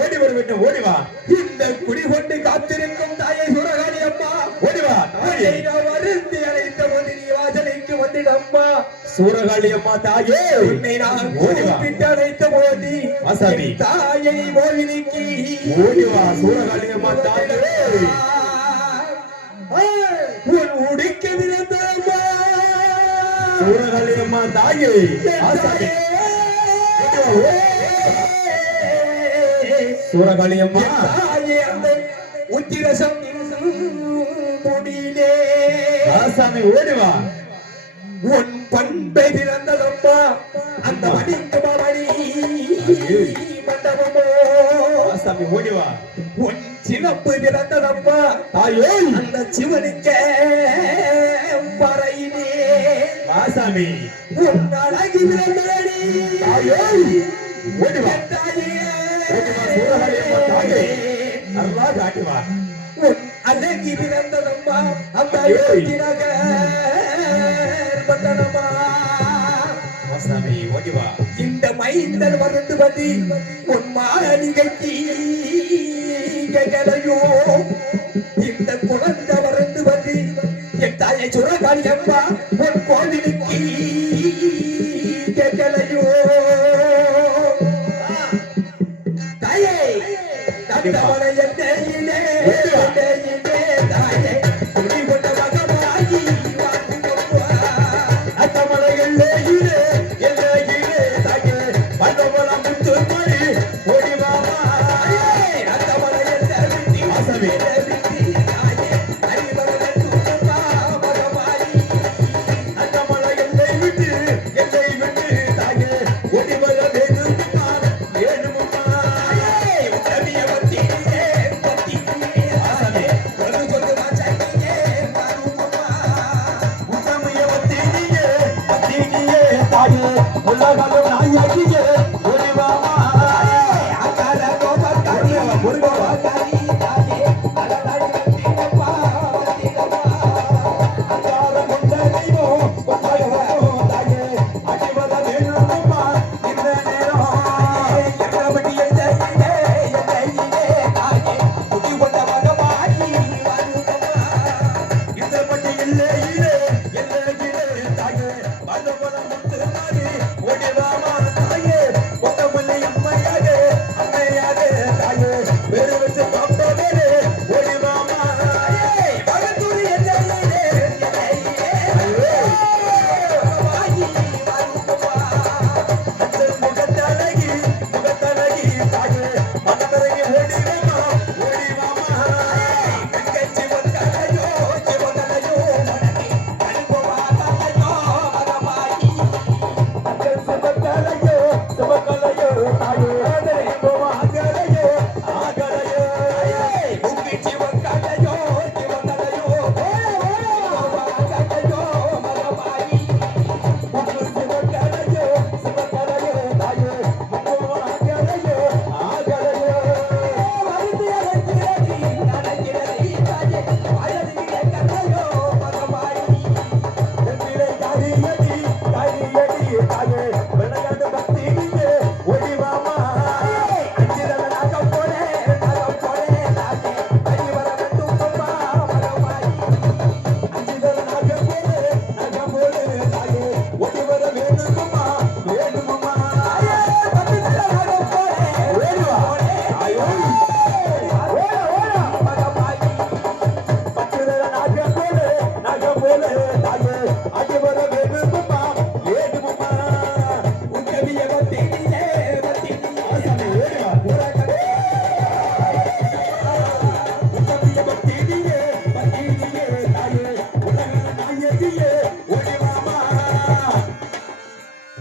ஓடி வர வேண்டும். ஓடிவா, இந்த குடிகொண்டு காத்திருக்கும் தாயை சூரகாளி அம்மா, ஓடிவா தாயை. வருந்தி அழைத்த போது நீ வாசலைக்கு வந்திடம்மா. சூரகாளி அம்மா தாயே, உன்னை நான் கூப்பிட்டு அழைத்த போது வாசாமி தாயை மோகினிக்கு, ஓடிவா சூரகாளி அம்மா தாயே. உன் உடிக்க விழுந்தம்மா சூரகாளி அம்மா தாயே, ஆசாமி சூரகாளி அம்மா தாயே. அந்த உத்திரசம் முடியிலே ஆசாமி, ஓடிவா. உன் பண்பை பிறந்ததம்மா அந்த மணிக்கு மணி மண்டபமோ ஆசாமி, ஓடிவா. உன் சிறப்பு பிறந்ததம்மா தாயே அந்த சிவனுக்கு பறையிலே ஆசாமி. உன் அழகி பிறந்தடி தாயே, ஓடிவா தாயே. உன் அழகி பிறந்ததம்மா அந்த பட்டணமா சாமி, ஓடிவா. இந்த மைந்தன் மருந்து பதி உன் மாளிகைக்கு இந்த குழந்தை மருந்து சுரகாளி அம்மா உன் கோவிலுக்கு கேட்கலையோ தாயே தந்தவளை என்னையிலே தாயே துணி கொண்ட மகமாகி வாழ்ந்துக்கொப்பா அத்தமலையிலே எல்லையிலே தாயே வந்தவளம் முத்து மணி ஓடி வாமா அந்தவளை என்ன விட்டி ஆசமே. தாயே அறிவவளை தூக்கமா மகமாகி அத்தமலை எல்லை விட்டு தாயே ஓடி வர வேணுமா வேணுமா தாயே உலகம் நாயகியே ஓடி வாமா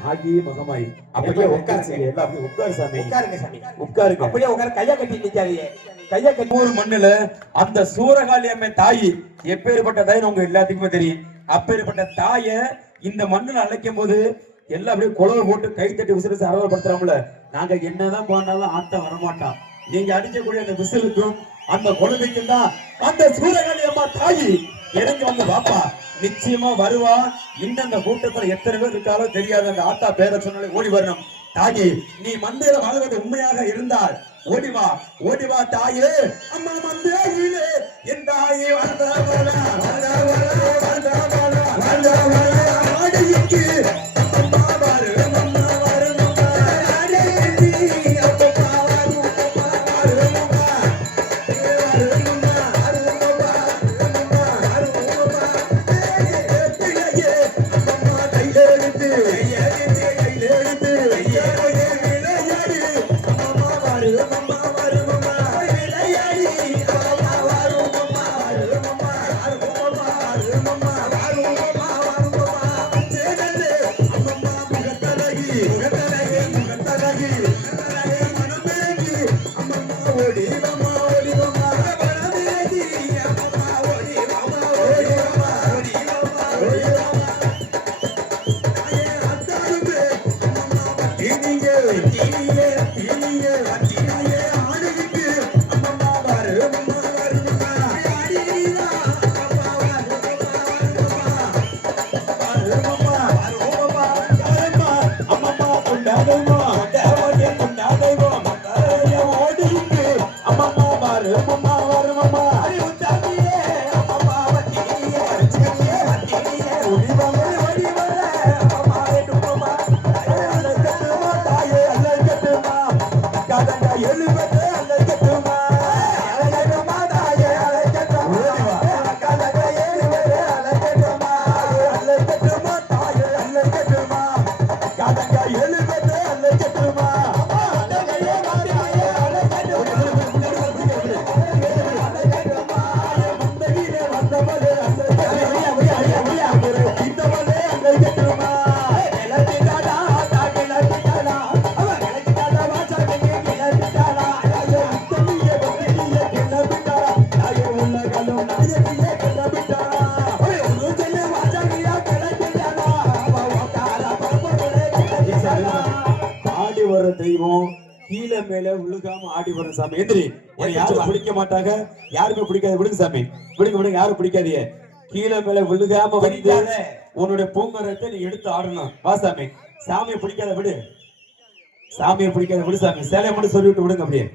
ஆகிய மகமாய் அப்படியே உட்காருங்க. எல்லாம் அப்படியே உட்காரு சாமி உட்காருங்க சாமி உட்காருங்க அப்படியே உட்கார கையா கட்டி நிக்காதீங்க கையா கட்டி ஊர் மண்ணுல அந்த சூரகாளி அம்மை தாய் எப்பேற்பட்ட தாய் உங்க எல்லாத்துக்குமே தெரியும். அப்பேற்பட்ட தாய இந்த மண்ணுல அழைக்கும் போது எல்லாம் அப்படியே குளவை போட்டு கை தட்டி விசிறிச்சு அரவப்படுத்துறாங்கள. நாங்க என்னதான் பண்ணாலும் ஆட்டம் வரமாட்டோம். நீங்க அடிக்கக்கூடிய அந்த விசிலுக்கும் அந்த குழந்தைக்கும் தான் அந்த சூரகாளி அம்மா தாய் இறங்கி வந்து பாப்பா நிச்சயமா வருவா. இன்னும் அந்த கூட்டத்துல எத்தனை பேர் இருக்காலோ தெரியாது. அந்த ஆத்தா பேரை சொன்னாலே ஓடி வரணும். தாயே நீ மந்தையில வாழ்வது உண்மையாக இருந்தால் ஓடிவா ஓடிவா தாயே. அம்மா மந்தையிலே என் தாயே வந்தவளா வந்தவளா வந்தவளா வந்தவளா ஆடைக்கு அம்மா வரு அம்மா வரு அம்மா ஆடைக்கு அம்மா வரு அம்மா வரு அம்மா வரு அம்மா வரு அம்மா வரு அம்மா பிள்ளையே அம்மா கையிலெடுத்து கையிலெடுத்து விளையாடி அம்மா வரு அம்மா வரு அம்மா விளையாடி அம்மா வரு அம்மா வரு அம்மா வரு அம்மா வரு அம்மா வரு அம்மா வரு அம்மா சேனலே அம்மா முகத்தலகி முகத்தலகி முகத்தலகி முகத்தலகி மனமேகி அம்மா ஓடி அம்மா ஓடி அம்மா மனமேகி அம்மா ஓடி அம்மா ஓடி அம்மா ஓடி அம்மா ஓடி அம்மா தாயே அத்தாருமே அம்மா பட்டினியே பட்டினியே பட்டினியே பட்டினியே ஆடிக்கு அம்மா வரு அம்மா வரு அம்மா ஆடிரீதா அம்மா வரு அம்மா வரு அம்மா வரு அம்மா வரு அம்மா அம்மா வர்ற தெய்வம் கீழே மேல விழுகாம ஆடி வரும் சாமி. எந்திரி. உன்னை யாரும் பிடிக்க மாட்டாங்க, யாருமே பிடிக்காது. விடுங்க சாமி, விடுங்க விடுங்க, யாரும் பிடிக்காதீங்க. கீழே மேல விழுகாம வந்து உன்னுடைய பூங்கரத்தை நீ எடுத்து ஆடணும். வா சாமி. சாமியை பிடிக்காத விடு, சாமியை பிடிக்காத விடு சாமி. சேலையை மட்டும் சொல்லிவிட்டு விடுங்க அப்படியே.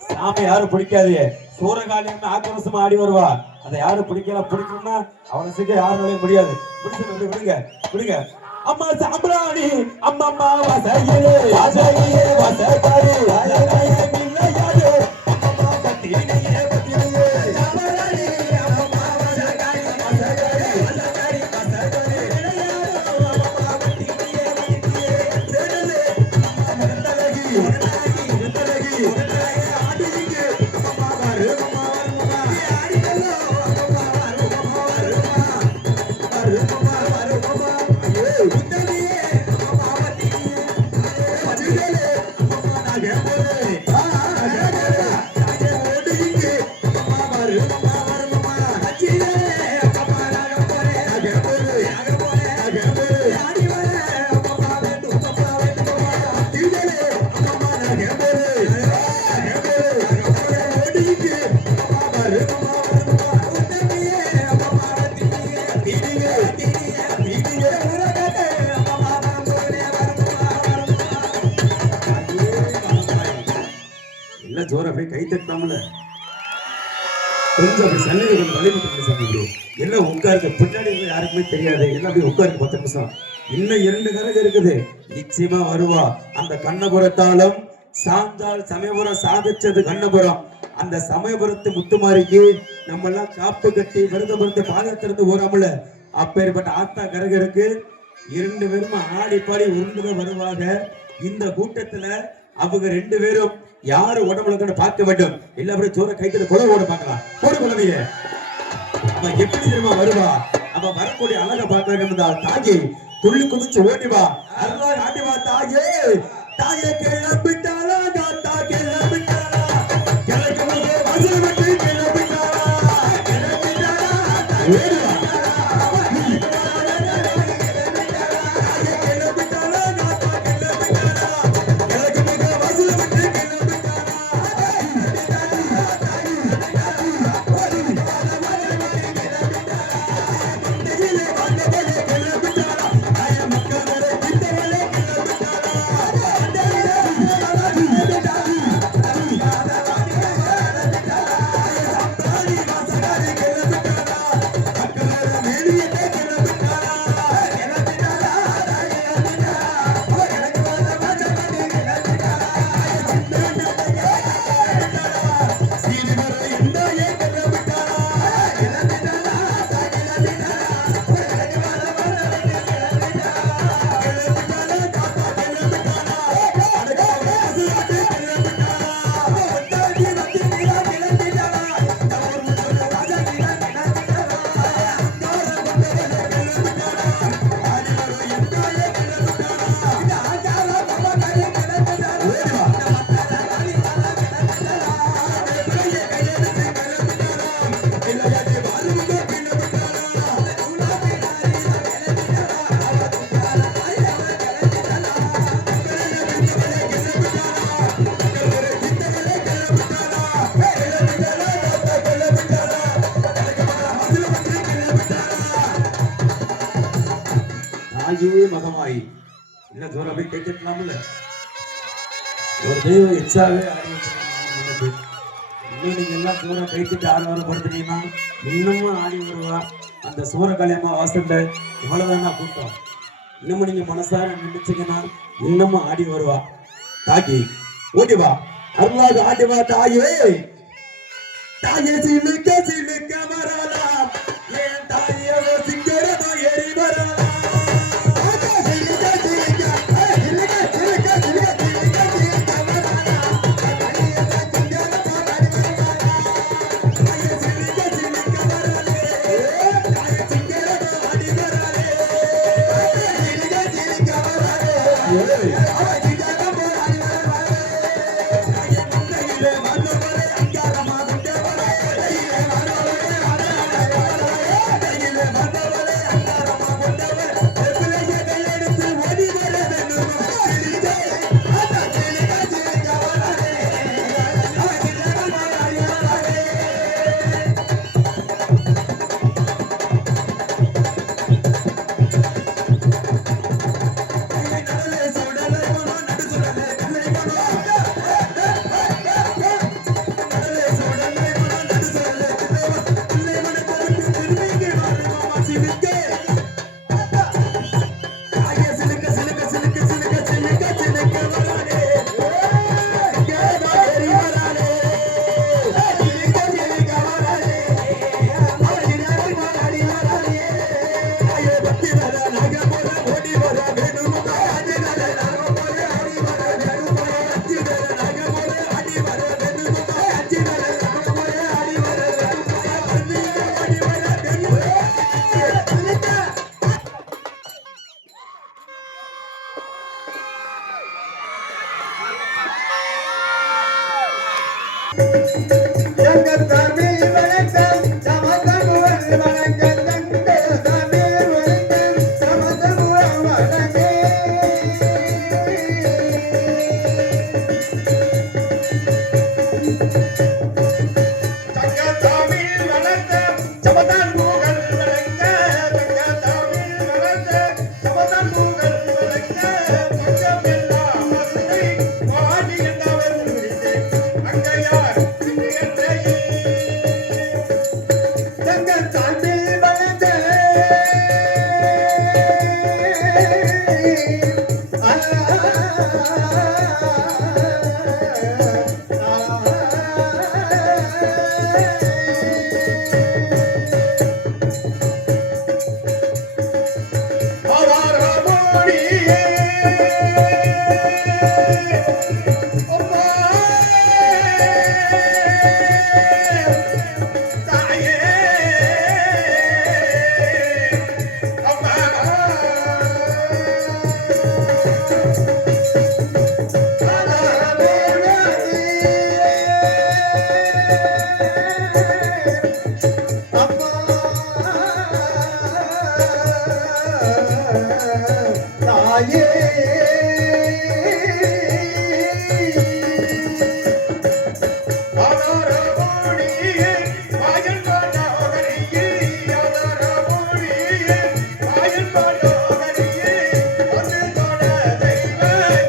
சாமி யாரும் பிடிக்காது. சூரகாலியம்னு ஆக்ரோஷமா ஆடி வருவா. அதை யாரும் பிடிக்கல. பிடிக்கணும்னா அவனை சீக்கிரம் யாரும் முடியாது. விடுங்க விடுங்க. அம்மா சாம்பிராணி அம்மம்மா வாசையிலே வாசையிலே வாசகாரி வாசகாரி பிள்ளையாரே அம்மம்மா பத்தினியே பத்தினியே சாம்பிராணி அம்மம்மா வாசகாரி வாசகாரி வாசகாரி வாசகாரி பிள்ளையாரே அம்மம்மா பத்தினியே பத்தினியே சேனலே அம்மம்மா தலகி தலகி தலகி ஆடிங்க அம்மம்மா வாரு அம்மம்மா வாரு ஆடிங்களோ அம்மம்மா வாரு அம்மம்மா வாரு வாரு அம்மம்மா வாரு அம்மம்மா உத்தமியே அம்மம்மா பத்தினியே பத்தினியே அம்மம்மா நாகே போலே நாகே ஓடிங்க அம்மம்மா வாரு அம்மம்மா வாரு அம்மம்மா அச்சியே அம்மம்மா நாகே போலே நாகே போலே நாகே போலே ஆடி வர அம்மம்மா வேண்டு அம்மம்மா வேண்டு அம்மம்மா பத்தினியே அம்மம்மா நாகே போலே ஓடிங்க அம்மம்மா வாரு அம்மம்மா வாரு அம்மம்மா உத்தமியே அம்மம்மா பத்தினியே பத்தினியே பத்தினியே உலகே அம்மம்மா போலே வாரு அம்மம்மா இல்ல ஜோர போய் கை தட்டலாம்ல. கொஞ்சம் அப்படி சன்னதி கொஞ்சம் வழிபட்டு சாமி. எல்லாம் உட்காருக்கு பின்னாடி யாருக்குமே தெரியாது. எல்லாம் அப்படியே உட்காருக்கு 10 நிமிஷம். இன்னும் 2 கரகம் இருக்குது. நிச்சயமா வருவா. அந்த கண்ணபுரத்தாலும் சாந்தால் சமயபுரம் சாதிச்சது கண்ணபுரம். அந்த சமயபுரத்து முத்துமாரிக்கு நம்ம எல்லாம் காப்பு கட்டி விரதபுரத்து பாதத்திலிருந்து ஓராமல அப்பேற்பட்ட ஆத்தா கரகருக்கு 2 பேரும் ஆடி பாடி உருண்டுதான் வருவாங்க. இந்த கூட்டத்துல அவங்க 2 பேரும் யாரு உடம்புல பார்க்க வேண்டும். எல்லாரும் சோற கைத்துல குழவோட பார்க்கலாம். போடு குழந்தைய அவன் எப்படி தெரியுமா வருவா. அவன் வரக்கூடிய அழகை பார்க்க தாகி துள்ளி குதிச்சு ஓடிவா. அருளா ஆடிவா தாயே தாயே கிளம்பிட்டாளா தாத்தா கிளம்பிட்டாளா கிழக்கு வசூல் விட்டு கிளம்பிட்டாளா கிளம்பிட்டாளா ஓடிவா. தாயே மகமாயி என்ன ஜோர போய் கேட்கலாம்ல. ஒரு தெய்வம் எச்சாவே ஆடி வச்சிருக்காங்க. இன்னும் நீங்க எல்லாம் ஜோர கைத்திட்டு ஆடுவாரம் படுத்துட்டீங்கன்னா இன்னமும் ஆடி வருவா. அந்த சூரகாளியம்மா வாசல்ல இவ்வளவுதானா கூட்டம். இன்னமும் நீங்க மனசார நினைச்சீங்கன்னா இன்னமும் ஆடி வருவா. தாக்கி ஓடிவா அருளாக ஆடிவா தாயே தாயே சிலுக்க சிலுக்க வரலா ஏன் தாயே சிங்கரதோ ஏறி வரலா. தங்கத்தாமே வணக்கம் சமதமுவல் வணக்கம் தங்கத்தாமே வணக்கம் சமதமுவல் வணக்கம் தங்கத்தாமிழ் வளர்த்த சமதான் பூகள் வளர்க்க தங்கத்தாமிழ் வளர்த்த சமதான் பூகள் வளர்க்க பக்கம் எல்லாம் மருந்தை வாடி என்றவர் குறித்து அங்கையார் என்றையே தங்கத்தாமே வணக்கம் ஆவாரமோடியே அம்மா தாயே அம்மா தாயே ஆதாரமோடியே வாயல் பாடாகரியே ஆதாரமோடியே வாயல் பாடாகரியே அது தோட தெய்வ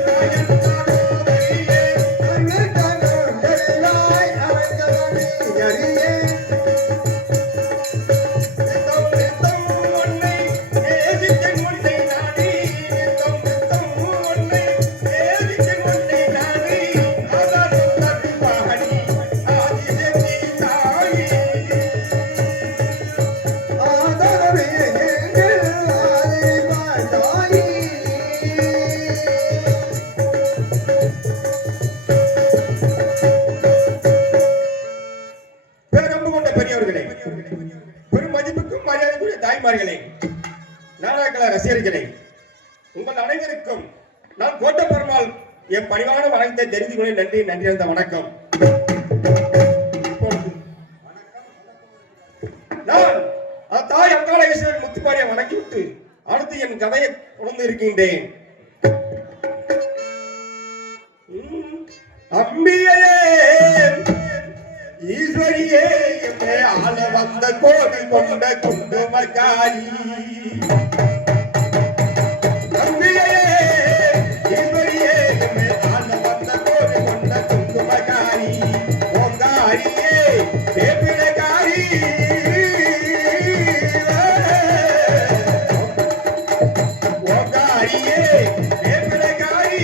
வாயல் பாடாகரியே நித்தம் நித்தம் உன்னை நேசிக்க முன்னை நாடி நித்தம் நித்தம் உன்னை நேசிக்க முன்னை நாடி ஆதாரம் தருவாகி ஆதிசக்தி தாயே பேரன்பு கொண்ட பெரியவர்களே, பெரும் மதிப்புக்கும் மரியாதைக்குரிய தாய்மார்களே, நாடக ரசிகர்களே, உங்கள் அனைவருக்கும் நான் கோட்ட பெருமாள் என் பணிவான வணக்கத்தை தெரிந்து கொள்ள நன்றி நன்றி வணக்கம். இப்பொழுது நான் தாய் அங்காள ஈஸ்வரன் முத்துப்பாடியை வணங்கிவிட்டு அடுத்து என் கதையை உணர்ந்து இருக்கின்றேன். அம்பியே ஈஸ்வரியே என்னை ஆள வந்த கோவில் கொண்ட குண்டுமக்காரி அம்பியே ஈஸ்வரியே என்னை ஆள வந்த கோவில் கொண்ட குண்டுமக்காரி ஓங்காரியே வேப்பிலக்காரி ஓங்காரியே வேப்பிலக்காரி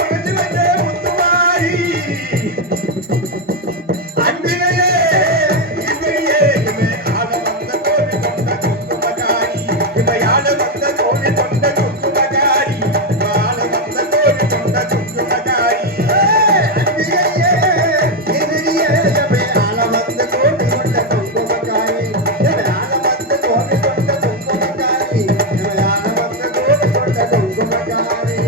மனசு வந்த முத்துமாரி அன்பினையே ஈஸ்வரியே இமை ஆள வந்த கோவில் கொண்ட குங்குமக்காரி இமை ஆள வந்த கோவில் கொண்ட குங்குமக்காரி இமை ஆள வந்த கோவில் கொண்ட குங்குமக்காரி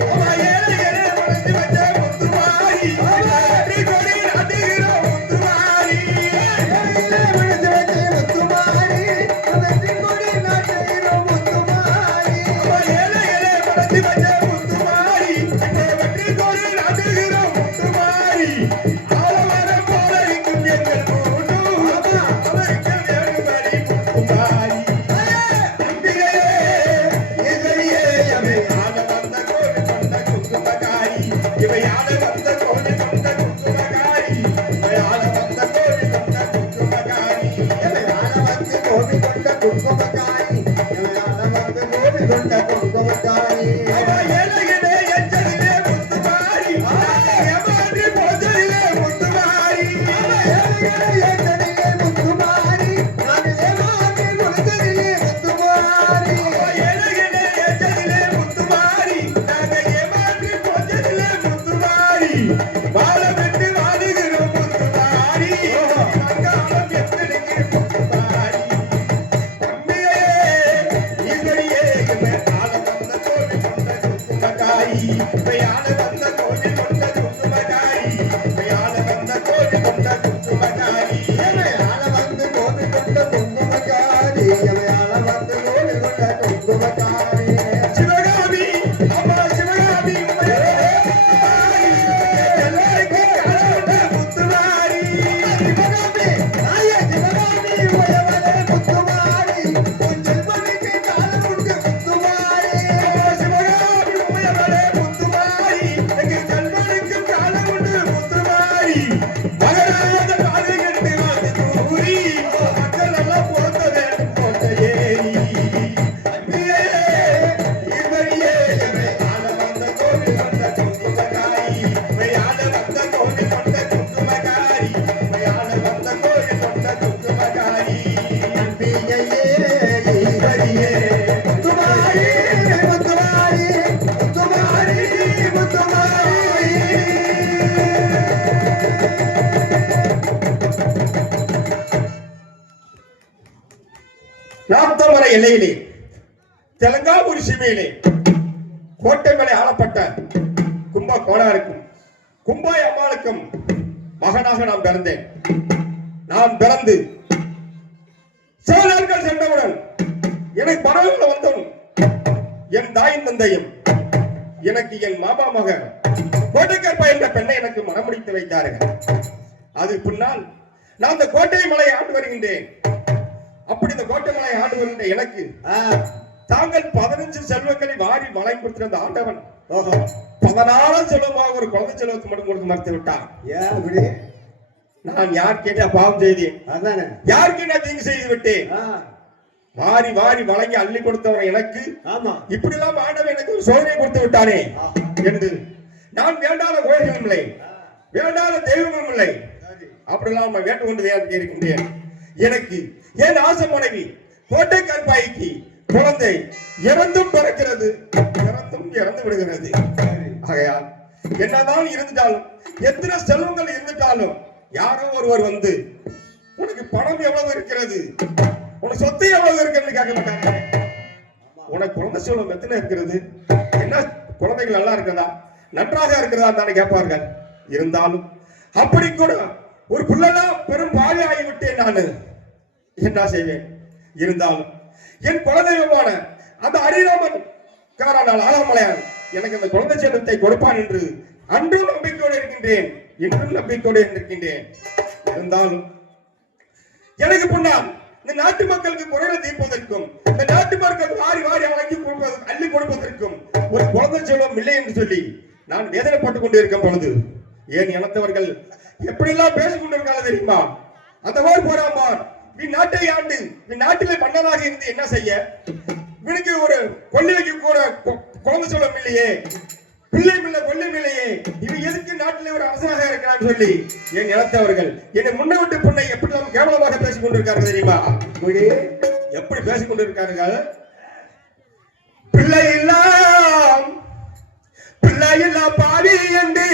அவ ஏழை ஏழை மனசு வச்ச முத்துமாரி வெற்றி கொடி நாட்டுகிற முத்துமாரி அவ ஏழை ஏழை மனசு வச்ச முத்துமாரி வெற்றி கொடி நாட்டுகிற முத்துமாரி ஆலமரம் போல இருக்கும் எங்கள் கூடு அவருக்கு வேறுபடி முத்துமாரி அம்பிகையே ஈஸ்வரியே எமை ஆள வந்த கோவில் கொண்ட குங்குமக்காரி இவை ஆள வந்த கோவில் கொண்ட குங்குமக்காரி இவை ஆள வந்த கோவில் கொண்ட குங்குமக்காரி அவ ஏழையிலே எச்சரிலே முத்துமாரி ஏமாற்றி போதலிலே முத்துமாரி அவ ஏழையிலே எச்சரிலே முத்துமாரி நாங்க ஏமாற்றி போதலிலே முத்துமாரி வாழ விட்டு வாடுகிறோம் முத்துமாரி அங்காளம் எத்தனைக்கு முத்துமாரி அம்மையே ஈஸ்வரியே எம்மை ஆள வந்த கோவில் கொண்ட குங்குமக்காரி இவை ஆள வந்த கோவில் கொண்ட குங்குமக்காரி இவை ஆள வந்த எல்லையிலே தெலங்காபுரி சீமையிலே கோட்டை மேலே ஆளப்பட்ட கும்ப கோணாருக்கும் கும்பாய் அம்மாளுக்கும் மகனாக நான் பிறந்தேன். நான் பிறந்து சில நாட்கள் சென்றவுடன் எனக்கு பரவல வந்தவன் என் தாயின் தந்தையும் எனக்கு என் மாமா மகன் கோட்டைக்கற்பா என்ற பெண்ணை எனக்கு மனமுடித்து வைத்தார்கள். அது பின்னால் நான் இந்த கோட்டை மலையை ஆண்டு வருகின்றேன். அப்படி இந்த கோட்டை மலையை ஆண்டு வருகின்ற எனக்கு தாங்கள் 15 செல்வங்களை வாரி வழங்கி கொடுத்திருந்த ஆண்டவன் 14 செல்வமாக ஒரு குழந்தை செல்வத்தை மட்டும் கொடுத்து மறுத்து விட்டான். ஏன் அப்படி? நான் யார் கேட்டா பாவம் செய்தேன், அதானே யார் கேட்டா தீங்கு செய்து விட்டேன். வாரி வாரி வழங்கி அள்ளி கொடுத்தவன் எனக்கு ஆமா இப்படி எல்லாம் ஆண்டவன் எனக்கு ஒரு சோதனை கொடுத்து விட்டானே என்று நான் வேண்டாத கோயில்களும் இல்லை, வேண்டாத தெய்வங்களும் இல்லை, அப்படிலாம் நான் வேண்டு கொண்டு இருக்கின்றேன். எனக்கு என் ஆசை மனைவி கோட்டை கற்பாய்க்கு குழந்தை இறந்தும் பிறக்கிறது, இறந்தும் இறந்து விடுகிறது. ஆகையால் என்னதான் இருந்துட்டாலும் எத்தனை செல்வங்கள் இருந்துட்டாலும் யாரோ ஒருவர் வந்து உனக்கு பணம் எவ்வளவு இருக்கிறது, உனக்கு சொத்து எவ்வளவு இருக்கிறது கேட்க மாட்டாங்க. உனக்கு குழந்தை செல்வம் எத்தனை இருக்கிறது, என்ன குழந்தைகள் நல்லா இருக்கிறதா, நன்றாக இருக்கிறதா தானே கேட்பார்கள். இருந்தாலும் அப்படி கூட ஒரு பிள்ளைலாம் பெரும் பாவி ஆகிவிட்டேன். நான் என்ன செய்வேன்? இருந்தாலும் என் குலதெய்வமான அந்த அரிராமன் காரானால் ஆலாமலையான் எனக்கு அந்த குழந்தை செல்வத்தை கொடுப்பான் என்று அன்றும் நம்பிக்கையோடு இருக்கின்றேன், இன்றும் நம்பிக்கையோடு இருக்கின்றேன். இருந்தாலும் எனக்கு முன்னால் இந்த நாட்டு மக்களுக்கு குறைகளை தீர்ப்பதற்கும் இந்த நாட்டு மக்கள் வாரி வாரி அழைக்கி கொடுப்பதற்கும் அள்ளி கொடுப்பதற்கும் ஒரு குழந்தை செல்வம் இல்லை என்று சொல்லி நான் வேதனைப்பட்டுக் கொண்டு இருக்கும் பொழுது ஏன் இனத்தவர்கள் எப்படி எல்லாம் பேசிக் கொண்டிருக்காங்க தெரியுமா? அந்த மாதிரி போறாமான் நீ நாட்டை ஆண்டு நீ நாட்டிலே மன்னனாக இருந்து என்ன செய்ய, இவனுக்கு ஒரு கொள்ளி வைக்க கூட குழந்தை செல்வம் இல்லையே, பிள்ளை பிள்ளை கொள்ளி இல்லையே, இவன் எதுக்கு நாட்டிலே ஒரு அரசனாக இருக்கிறான்னு சொல்லி என் இனத்தவர்கள் என்னை முன்ன விட்டு பொண்ணை எப்படி எல்லாம் கேவலமாக பேசிக் கொண்டிருக்காங்க தெரியுமா? எப்படி பேசிக் கொண்டிருக்கார்கள்? பிள்ளை எல்லாம் பாவி என்று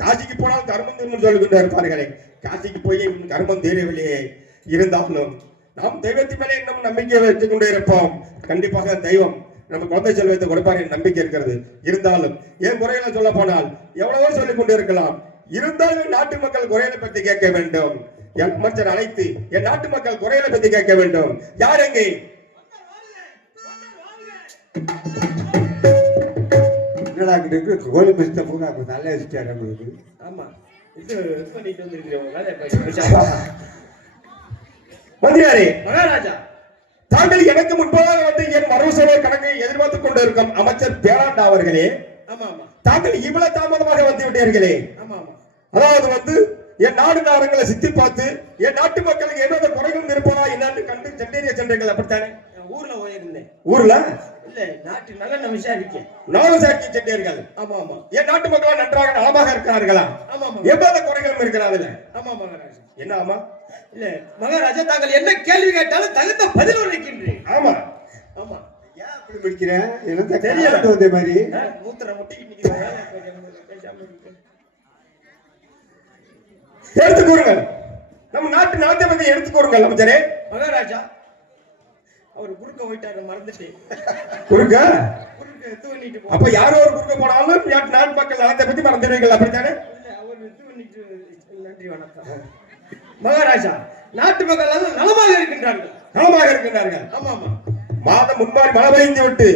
காசிக்கு போனால் கர்மம் தீர்மம் சொல்லிக்கொண்டு இருப்பார்களே, காசிக்கு போய் கர்மம் தீரவில்லையே. இருந்தாலும் நாம் தெய்வத்தின் மேலே இன்னும் நம்பிக்கை வைத்துக் கொண்டே இருப்போம். கண்டிப்பாக தெய்வம் நம்ம குழந்தை செல்வத்தை கொடுப்பார் என் நம்பிக்கை இருக்கிறது. இருந்தாலும் என் குறைகளை சொல்ல போனால் எவ்வளவோ சொல்லிக் கொண்டு இருக்கலாம். இருந்தாலும் நாட்டு மக்கள் குறைகளை பற்றி கேட்க வேண்டும். என் மச்சன் அழைத்து என் நாட்டு மக்கள் குறைகளை பற்றி கேட்க வேண்டும். யார் எங்கே? கோழி பிடித்த பூங்கா நல்ல வச்சுட்டாரு நம்மளுக்கு. ஆமா, இது பண்ணிட்டு வந்திருக்கிறேன். மந்திரியாரே, மகாராஜா, தாங்கள் எனக்கு முன்பாக வந்து என் வரவு செலவு கணக்கை எதிர்பார்த்துக் கொண்டிருக்கும் அமைச்சர் பேராண்டா அவர்களே, ஆமா ஆமா தாங்கள் இவ்வளவு தாமதமாக வந்து விட்டீர்களே. ஆமா ஆமா அதாவது வந்து என் நாடு நாடுகளை சுத்தி பார்த்து என் நாட்டு மக்களுக்கு எவ்வளவு குறைகள் இருப்பதா என்னன்னு கண்டு சென்றேறிய சென்றீர்கள், அப்படித்தானே? நான் ஊர்ல போயிருந்தேன். ஊர்ல இல்ல நாட்டு நல்ல விசாரிக்கேன். நானும் சாக்கி சென்றீர்கள். ஆமா ஆமா என் நாட்டு மக்கள் நன்றாக நலமாக இருக்கிறார்களா? ஆமா ஆமா எவ்வளவு குறைகளும் இருக்கிறார்கள்? ஆமா மகாராஜா. என்ன ஆமா? இல்ல மகாராஜா, தாங்கள் என்ன கேள்வி கேட்டாலும் தகுந்த பதில் உரைக்கின்றேன். ஆமா ஆமா ஏன் அப்படி பிடிக்கிறேன்? எனக்கு தெரியல. தெரியல வந்த மாதிரி. மூத்திர முட்டிக்கு நிக்கிறேன். எடுத்து கூறுங்கள். நம்ம நாட்டு நாட்டை பத்தி எடுத்து கூறுங்கள் அமைச்சரே. மகாராஜா, அவர் குறுக்க போயிட்டாரு, மறந்துட்டேன். குறுக்க குறுக்க தூணிட்டு போ. அப்ப யாரோ ஒரு குறுக்க போனாலும் நாட்டு மக்கள் நலத்தை பத்தி மறந்துடுவீர்கள், அப்படித்தானே? இல்ல அவர் தூணிட்டு. நன்றி வணக்கம். மகாராஜா, நாட்டு மக்கள் எல்லாம் நலமாக இருக்கின்றார்கள். நலமாக இருக்கின்றார்கள். ஆமா ஆமா மாதம் முன்பாடி மழை பெய்ந்து விட்டு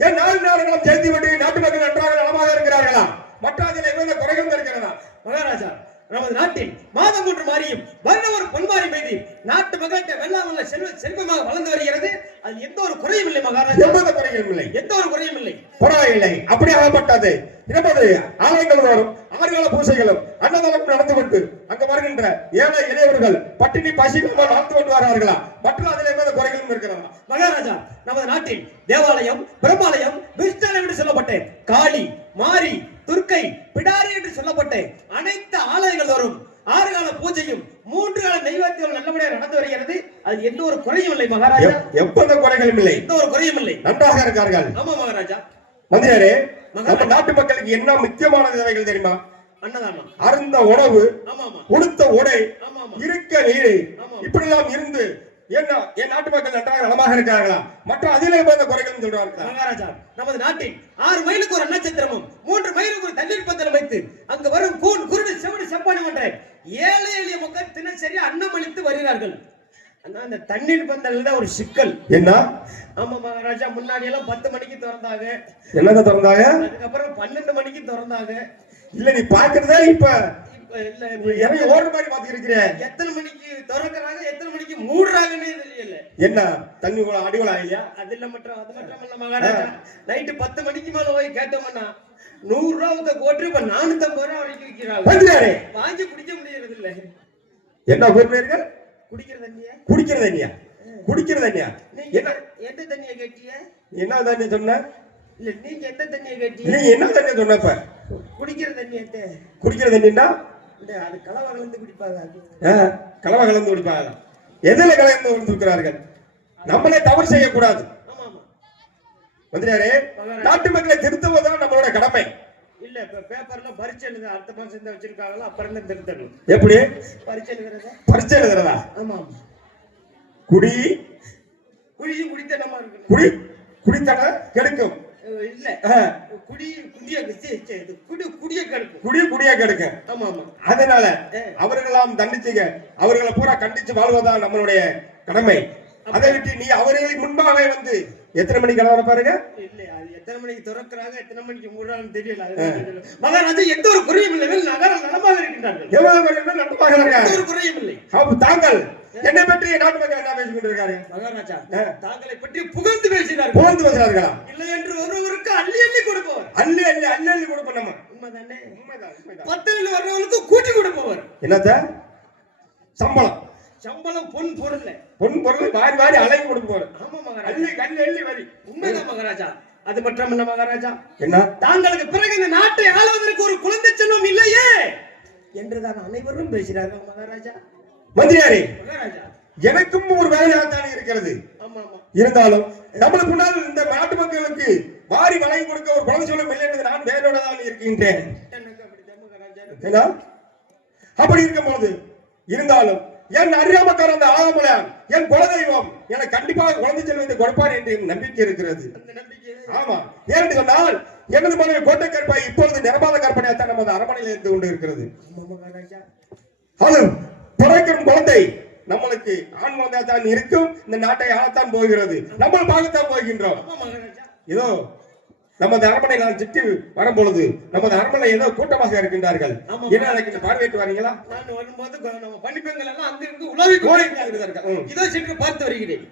என் நாடு நாடுகளும் சேர்த்து விட்டு நாட்டு மக்கள் நன்றாக நலமாக இருக்கிறார்களா? மற்ற அதில் எவ்வளவு குறைகள் இருக்கிறதா? மகாராஜா, நமது நாட்டில் மாதம் ஒன்று மாறியும் வருடம் ஒரு பொன்மாரி மீது நாட்டு மக்கள்கிட்ட வெள்ளாமல்ல செல்வமாக வளர்ந்து வருகிறது. அது எந்த ஒரு குறையும் இல்லை மகாராஜா. எவ்வளவு குறைகளும் இல்லை, எந்த ஒரு குறையும் இல்லை. பரவாயில்லை. அப்படி ஆகப்பட்டது நமது ஆலயங்கள் வரும் ஆறுகால பூசைகளும் அன்னதானம் நடந்துவிட்டு அங்க வருகின்ற ஏழை இளையவர்கள் பட்டினி பசியில்லாமல் வாழ்ந்து கொண்டு வரார்களா? மற்ற அதில் எவ்வளவு குறைகளும் இருக்கிறதா? மகாராஜா, நமது நாட்டில் தேவாலயம், பிரம்மாலயம், விஷ்ணாலயம் என்று சொல்லப்பட்ட காளி, மாரி, துர்க்கை, பிடாரி என்று சொல்லப்பட்ட அனைத்து ஆலயங்கள் வரும் ஆறுகால பூஜையும் 3 கால நைவேத்தியம் நல்லபடியாக நடந்து வருகிறது. அது எந்த ஒரு குறையும் இல்லை மகாராஜா. எவ்வளவு குறைகளும் இல்லை, எந்த ஒரு குறையும் இல்லை. நன்றாக இருக்கார்கள். ஆமா மகாராஜா. மந்திரியாரே, நம்ம நாட்டு மக்களுக்கு என்ன முக்கியமான தேவைகள் தெரியுமா? அன்னதானம், அருந்த உணவு, ஆமா ஆமா உடுத்த உடை, ஆமா ஆமா இருக்க வீடு, ஆமா. இப்படி எல்லாம் இருந்து என் நாட்டு மக்கள் நன்றாக நலமாக இருக்கிறார்களா? மற்ற அதிலே எந்த குறைகளும் சொல்றார்கள்? மகாராஜா, நமது நாட்டில் 6 மைலுக்கு ஒரு நட்சத்திரமும் 3 மைலுக்கு ஒரு தண்ணீர் பந்தலும் வைத்து அங்கு வரும் கூன், குருடு, செவடு, செப்பானி என்ற ஏழை எளிய மக்கள் தினசரி அன்னம் அளித்து வருகிறார்கள். ஆனா அந்த தண்ணீர் பந்தல் தான் ஒரு சிக்கல். என்ன? ஆமா மகாராஜா, முன்னாடி எல்லாம் 10 மணிக்கு திறந்தாங்க. என்னங்க திறந்தாங்க? அதுக்கப்புறம் 12 மணிக்கு திறந்தாங்க. இல்ல நீ பாக்குறதே இப்ப இப்ப இல்ல, இறங்கி ஓடுற மாதிரி பாத்து இருக்கிறேன். எத்தனை மணிக்கு திறக்கிறாங்க, எத்தனை மணிக்கு மூடுறாங்கன்னு தெரியல. என்ன தண்ணி அடிவலா இல்லையா? அது மட்டும் இல்ல மகாராஜா, நைட்டு 10 மணிக்கு மேல போய் கேட்டோம்னா 100 ரூபாய் கோட்டு இப்ப 450 ரூபாய் வரைக்கும் விற்கிறாங்க. மந்திரியாரே, வாங்கி குடிக்க முடியறது இல்ல. என்ன கூறுவீர்கள்? குடிக்கிற தண்ணியா? குடிக்கிற தண்ணியா? குடிக்கிற தண்ணியா? நீங்க என்ன எந்த தண்ணியை கேட்டிய? என்ன தண்ணி சொன்ன? இல்ல நீங்க எந்த தண்ணியை கேட்டிய? நீ என்ன தண்ணி சொன்னப்ப? குடிக்கிற தண்ணியத்தை. குடிக்கிற தண்ணின்னா இந்த அது கலவை கலந்து குடிப்பாங்க. கலவை கலந்து குடிப்பாங்க. எதுல கலந்து குடிக்கிறார்கள்? நம்மளே தவறு செய்யக்கூடாது. ஆமா ஆமா மந்திரியாரே, நாட்டு மக்களை திருத்துவதுதான் நம்மளோட கடமை. இல்ல இப்ப பேப்பர்ல பரிச்சை எழுத அடுத்த மாசம் இந்த வச்சிருக்காங்களா, அப்புறம் தான் திருத்தணும். எப்படி பரிச்சை எழுதுறதா? பரிச்சை எழுதுறதா? ஆமா. குடி குடியும் குடித்தனமா இருக்கணும். குடி குடித்தன கெடுக்கும். இல்ல குடி குடிய குடிய கெடுக்கும். குடி குடியா கெடுக்கும். ஆமா ஆமா. அதனால அவர்களாம் தண்டிச்சுங்க, அவர்களை பூரா கண்டிச்சு வாழ்வதான் நம்மளுடைய கடமை. அதை விட்டு நீ அவர்களுக்கு முன்பாக வந்து எத்தனை மணிக்கு கடை பாருங்க. இல்ல அது எத்தனை மணிக்கு திறக்கிறாங்க, எத்தனை மணிக்கு மூடுறாங்கன்னு தெரியல. மகாராஜா, எந்த ஒரு குறையும் இல்லை, நகரம் நலமாக இருக்கின்றார்கள். எவ்வளவு குறையும் நலமாக இருக்காங்க, ஒரு குறையும் இல்லை. தாங்கள் என்னை பற்றி நாட்டு மக்கள் என்ன பேசிக் கொண்டிருக்காரு? மகாராஜா, தாங்களை பற்றி புகழ்ந்து பேசினார்கள். புகழ்ந்து பேசுறார்களா? இல்லை என்று ஒருவருக்கு அள்ளி அள்ளி கொடுப்பவர். அள்ளி அள்ளி அள்ளி அள்ளி கொடுப்போம். நம்ம உண்மைதானே? உண்மைதான். 10 வர்றவங்களுக்கு கூட்டி கொடுப்பவர். என்னத்த சம்பளம்? சம்பளம் பொன் பொருள், பொன் பொருள் வாரி வாரி அழகி கொடுப்பவர். ஆமா மகாராஜா, அள்ளி கல்லி அள்ளி வரி. உண்மைதான் மகாராஜா. அது மட்டும் இல்ல மகாராஜா, என்ன தாங்களுக்கு பிறகு இந்த நாட்டை ஆளுவதற்கு ஒரு குழந்தை செல்வம் இல்லையே என்றுதான் அனைவரும் பேசினார்கள் மகாராஜா. மந்திரியாரே, மகாராஜா, எனக்கும் ஒரு வேலையாகத்தான் இருக்கிறது. ஆமா ஆமா. இருந்தாலும் நம்மளுக்கு முன்னால் இந்த நாட்டு மக்களுக்கு வாரி வழங்கி கொடுக்க ஒரு குழந்தை சொல்லும் இல்லை என்று நான் வேலோட தான் இருக்கின்றேன். மகாராஜா, அப்படி இருக்கும் பொழுது இருந்தாலும் என் அறியாமக்கார அந்த ஆகமலையான் என் குலதெய்வம் எனக்கு கண்டிப்பாக குழந்தை செல்வத்தை கொடுப்பார் என்று நம்பிக்கை இருக்கிறது. அந்த நம்பிக்கை. ஆமா, ஏன்னு சொன்னால் எனது மனைவி கோட்டை கற்பாய் இப்பொழுது நிரபாத கற்பனையாத்தான் நமது அரண்மனையில் இருந்து கொண்டு இருக்கிறது. அது பிறக்கும் குழந்தை நம்மளுக்கு ஆண் குழந்தையாத்தான் இருக்கும். இந்த நாட்டை ஆளத்தான் போகிறது, நம்ம பார்க்கத்தான் போகின்றோம். இதோ நமது அரண்மனை நான் சுற்றி வரும் பொழுது நமது அரண்மனை ஏதோ கூட்டமாக இருக்கின்றார்கள். என்ன எனக்கு பார்வையிட்டு வரீங்களா? நான் வரும்போது நம்ம பணிப்பெண்கள் எல்லாம் அங்கிருந்து உலவி இதோ சென்று பார்த்து வருகிறேன்.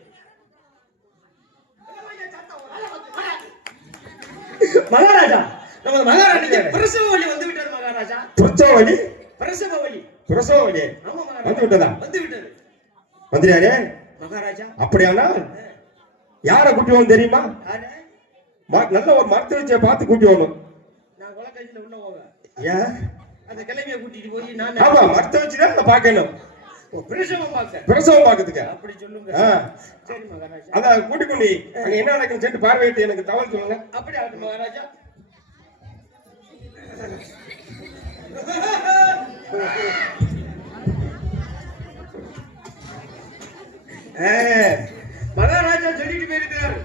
மகாராஜா நமது மகாராணிக்கு பிரசவ வலி வந்து விட்டது மகாராஜா. பிரசவ வலி பிரசவ வலி. பிரசவ வலி ஆமா வந்து மகாராஜா. விட்டதா? வந்து விட்டது மந்திரியாரே, மகாராஜா. அப்படியானால் யாரை கூட்டி வரணும் தெரியுமா? யாரு? நல்ல ஒரு மருத்துவச்சியை பார்த்து கூட்டி வரணும். நான் கொலக்கட்சியில உள்ள போவேன். ஏன்? அந்த கிளம்பிய கூட்டிட்டு போய் நான் ஆமா, மருத்துவச்சி தான் நான் பார்க்கணும். பிரசவம் பார்க்க. பிரசவம் பார்க்கறதுக்கு. அப்படி சொல்லுங்க. சரி மகாராஜா. அத கூட்டி கொண்டு அங்க என்ன நடக்குன்னு சொல்லிட்டு பார்வையிட்டு எனக்கு தகவல் சொல்லுங்க. அப்படி ஆகட்டும் மகாராஜா. மகாராஜா சொல்லிட்டு போயிருக்கிறார்.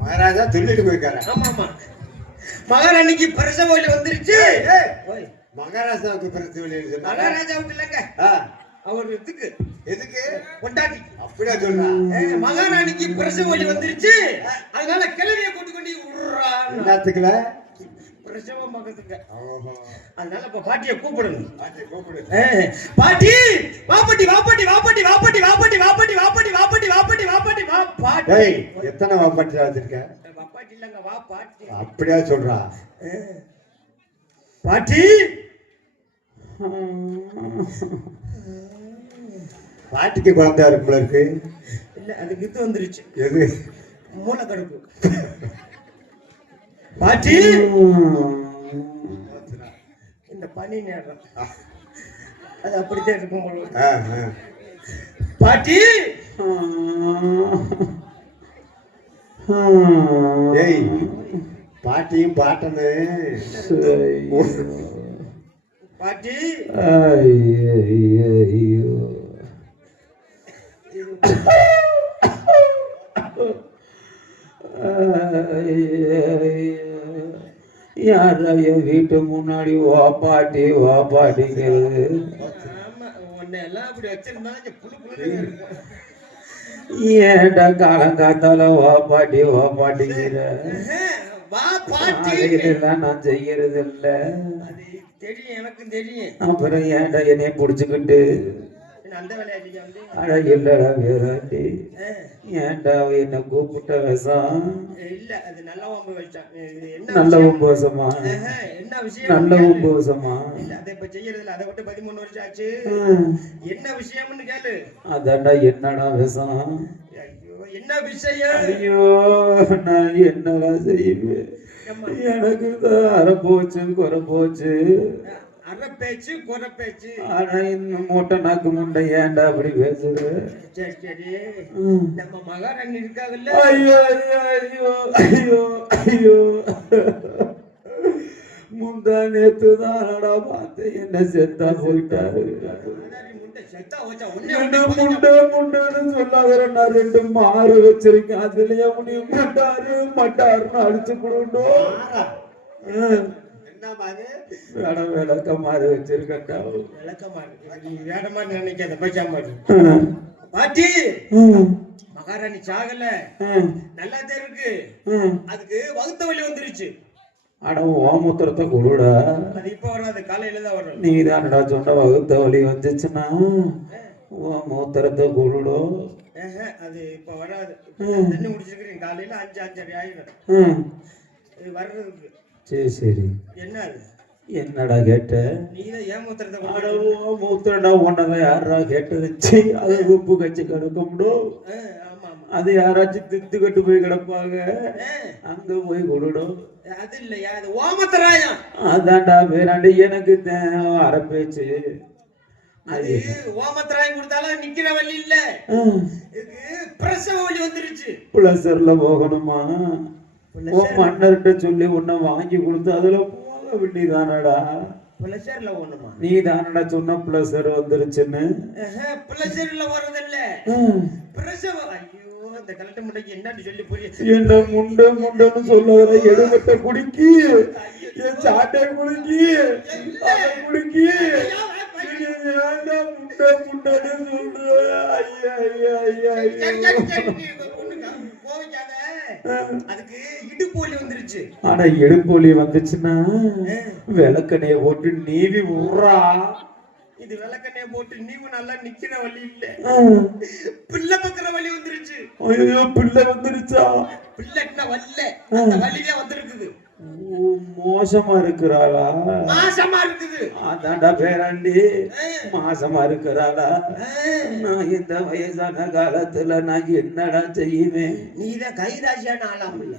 மகாராஜா சொல்லிட்டு போயிருக்காரு. ஆமா ஆமா. மகாராணிக்கு பிரசவ வலி வந்துருச்சு. ஓய், மகாராஜாவுக்கு பிரச்சனை இல்லை. மகாராஜாவுக்கு இல்லங்க, அவர் இதுக்கு எதுக்கு? பொண்டாட்டி. அப்படியா சொல்றா? மகாராணிக்கு பிரசவ வலி வந்துருச்சு, அதனால கிளவிய கூட்டி கொண்டு விடுறான். எல்லாத்துக்குல பிரசவம் பார்க்கறதுக்கு. அதனால இப்ப பாட்டியை கூப்பிடணும். பாட்டி கூப்பிடு. பாட்டி வாப்பாட்டி வாப்பாட்டி வாப்பாட்டி வாப்பாட்டி வாப்பாட்டி வாப்பாட்டி வாப்பாட்டி வாப்பாட்டி வாப்பாட்டி வாப்பாட்டி வா பாட்டி. டேய், எத்தனை வாப்பாட்டி வச்சிருக்க? வாப்பாட்டி இல்லங்க, வா பாட்டி. அப்படியா சொல்றா? பாட்டி பாட்டிக்கு குழந்தை இருக்குள்ள இருக்கு. இல்ல, அதுக்கு இது வந்துருச்சு. எது? மூளை கடுப்பு. பாட்டி இந்த பனி நேரம் அது அப்படித்தான் இருக்கும் போல. பாட்டி ஏய், பாட்டியும் பாட்டனு. பாட்டி யாரைய வீட்டு முன்னாடி வாப்பாட்டிங்கிறது. ஆமா, உன்னை எல்லாம் அப்படி வச்சிருந்தாலும் புழு புழு இருக்கும். ஏன்டா காலங்காத்தால வாப்பாட்டிங்கிற? வா பாட்டி. இதெல்லாம் நான் செய்யறது இல்ல. அது தெரியும், எனக்கும் தெரியும். அப்புறம் ஏன்டா என்னைய புடிச்சுக்கிட்டு அந்த விளையாட்டு வந்து அட இல்லடா வேறாட்டி ஏன்டா என்ன கூப்பிட்ட விஷம்? இல்ல, அது நல்ல வம்பு வச்சான். நல்ல உபோசமா? என்ன விஷயம்? நல்ல உபோசமா? அதை இப்ப செய்யறதுல அதை விட்டு 13 வருஷம் ஆச்சு. என்ன விஷயம்னு கேளு. அதான்டா என்னடா விஷம்? ஐயோ, என்ன விஷயம்? ஐயோ, நான் என்னடா செய்வேன்? எனக்கு அரை போச்சு குறை போச்சு. அரை பேச்சு குறை பேச்சு. ஆனா இந்த மூட்டை நாக்கு முண்டை ஏன்டா அப்படி பேசுற? சரி சரி, நம்ம மகாராணி இருக்காங்கல்ல. ஐயோ ஐயோ ஐயோ ஐயோ, முந்தா நேத்து தானடா பார்த்து என்ன செத்தா போயிட்டாரு. முண்டன்னு சொல்லாதா? 2 மாறு வச்சிருக்கேன், அதுலயே முடியும் மட்டாருன்னு அடிச்சு கொடுண்டோம். விளக்க மாறு வச்சிருக்கா. வேடமா நினைக்காத, பேசாம பாட்டி. மகாராணி சாகல, நல்லாதான் இருக்கு. அதுக்கு வகுத்த வலி வந்துருச்சு. அட ஓமுத்திரத்தை கொடுடா. அது இப்ப வராது, காலையில தான் வரும். நீ தானடா சொன்ன வகுத்த வலி வந்துச்சுன்னா ஓமுத்திரத்தை கொடுடும். அது இப்ப வராது. தண்ணி குடிச்சிருக்கிறேன், காலையில 5-5:30 ஆயிடும் வர்றதுக்கு. சரி சரி. என்ன அது? என்னடா கேட்ட? நீதான் ஏன் மூத்திரடா உன்னதான் யாரா கேட்டுச்சு? அது உப்பு கட்சி கிடக்கும்டோ. அது யாராச்சும் தித்து கட்டு போய் கிடப்பாங்க, அங்க போய் கொடுடும். அது இல்லையா, அது ஓமத்தராயம். அதான்டா வேறாண்டி எனக்கு அரை பேச்சு. அது ஓமத்தராயம் கொடுத்தாலும் நிக்கிற வழி இல்ல, இதுக்கு பிரசவ வலி வந்துருச்சு. பிளஸர்ல போகணுமா? மன்னர்கிட்ட சொல்லி உன்னை வாங்கி கொடுத்து அதுல போக வேண்டியதானடா. பிளஸர்ல ஒண்ணுமா? நீ தானடா சொன்ன பிளஸர் வந்துருச்சுன்னு. பிளஸர்ல வர்றதில்ல, பிரசவ. ஐயோ, அந்த கலட்ட முட்டைக்கு என்னன்னு சொல்லி புரியுது. என்ன முண்டன்னு சொல்லாத? எடுபட்ட குடிக்கி, என் சாட்டை குடிக்கி, அதை குடிக்கி. முண்டன்னு சொல்ற. ஐயா ஐயா ஐயா ஐயா. அதுக்கு இடுப்பு வலி வந்துருச்சு. ஆனா இடுப்பு வலி வந்துச்சுன்னா விளக்கணைய போட்டு நீவி விடுறா. இது விளக்கணைய போட்டு நீவு நல்லா நிக்கிற வலி இல்ல, பிள்ளை பக்கிற வலி வந்துருச்சு. ஐயோ, பிள்ளை வந்துருச்சா? பிள்ளைன்னா வல்ல, அந்த வலியே வந்திருக்குது. மோசமா இருக்கிறாளா? மாசமா இருக்குது. அதான்டா பேராண்டி, மாசமா இருக்கிறாளா? நான் இந்த வயசான காலத்துல நான் என்னடா செய்வேன்? நீதான் கைராசியான ஆளாமல்ல.